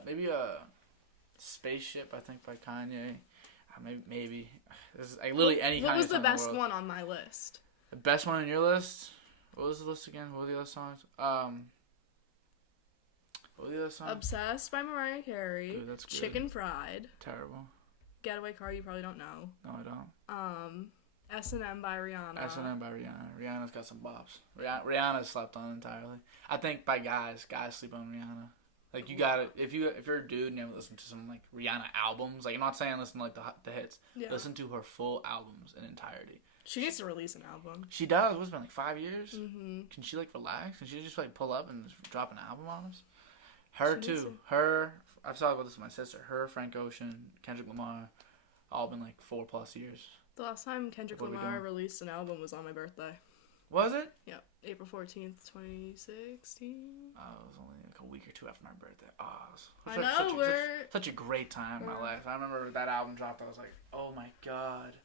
Spaceship. I think by Kanye. Maybe. This is like literally any. What Kanye was the song best in the world. one on my list? The best one on your list? What was the list again? What were the other songs? What was the other song? Obsessed by Mariah Carey. Dude, that's good. Chicken Fried. Terrible. Getaway Car, you probably don't know. No, I don't. S&M by Rihanna. S&M by Rihanna. Rihanna's got some bops. Rihanna's slept on entirely. I think by guys sleep on Rihanna. Like, you gotta, if you're a dude and you haven't listened to some, like, Rihanna albums, like, I'm not saying listen to, like, the hits. Yeah. Listen to her full albums in entirety. She needs to release an album. She does. What's it been, like, 5 years? Mm-hmm. Can she, like, relax? Can she just, like, pull up and just drop an album on us? Her, too. Her, I've talked about this with my sister. Her, Frank Ocean, Kendrick Lamar, all been, like, 4+ years. The last time Kendrick Lamar released an album was on my birthday. Was it? Yep. April 14th, 2016. Oh, it was only like a week or two after my birthday. I know, such a great time in my life. I remember that album dropped. I was like, oh my god,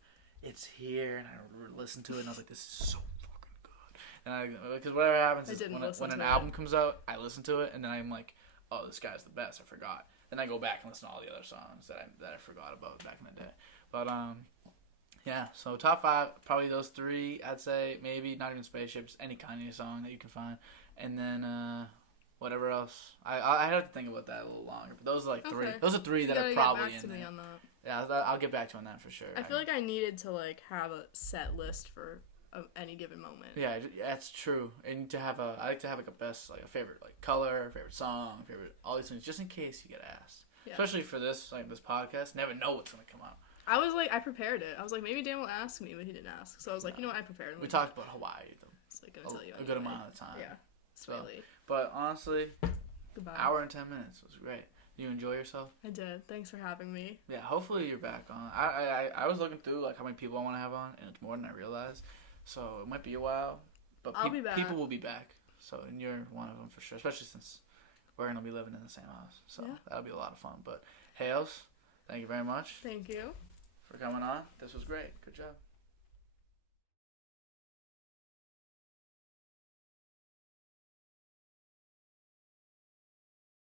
it's here. And I listened to it and I was like, this is so fucking good. And because whatever happens is when an album comes out, I listen to it and then I'm like, oh, this guy's the best. I forgot. Then I go back and listen to all the other songs that I forgot about back in the day. But yeah, so top 5, probably those 3, I'd say. Maybe not even Spaceships, any Kanye song that you can find. And then whatever else. I have to think about that a little longer. But those are like 3. Those are 3 that are probably in there. On that. Yeah, I'll get back to you on that for sure. I feel like I needed to like have a set list for any given moment. Yeah, that's true. And I like to have like a favorite like color, favorite song, favorite all these things, just in case you get asked. Yeah. Especially for this podcast, never know what's gonna come out. I prepared it. I was like, maybe Dan will ask me, but he didn't ask. So I was like, you know what, I prepared it. We talked about Hawaii, though. It's like gonna tell you a good amount of the time. Yeah, so, but honestly, goodbye. Hour and 10 minutes was great. You enjoy yourself? I did. Thanks for having me. Yeah, hopefully you're back on. I was looking through like how many people I want to have on, and it's more than I realized. So it might be a while, but I'll be back. People will be back. So and you're one of them for sure, especially since we're gonna be living in the same house. So that'll be a lot of fun. But Hales, thank you very much. Thank you. For coming on. This was great. Good job.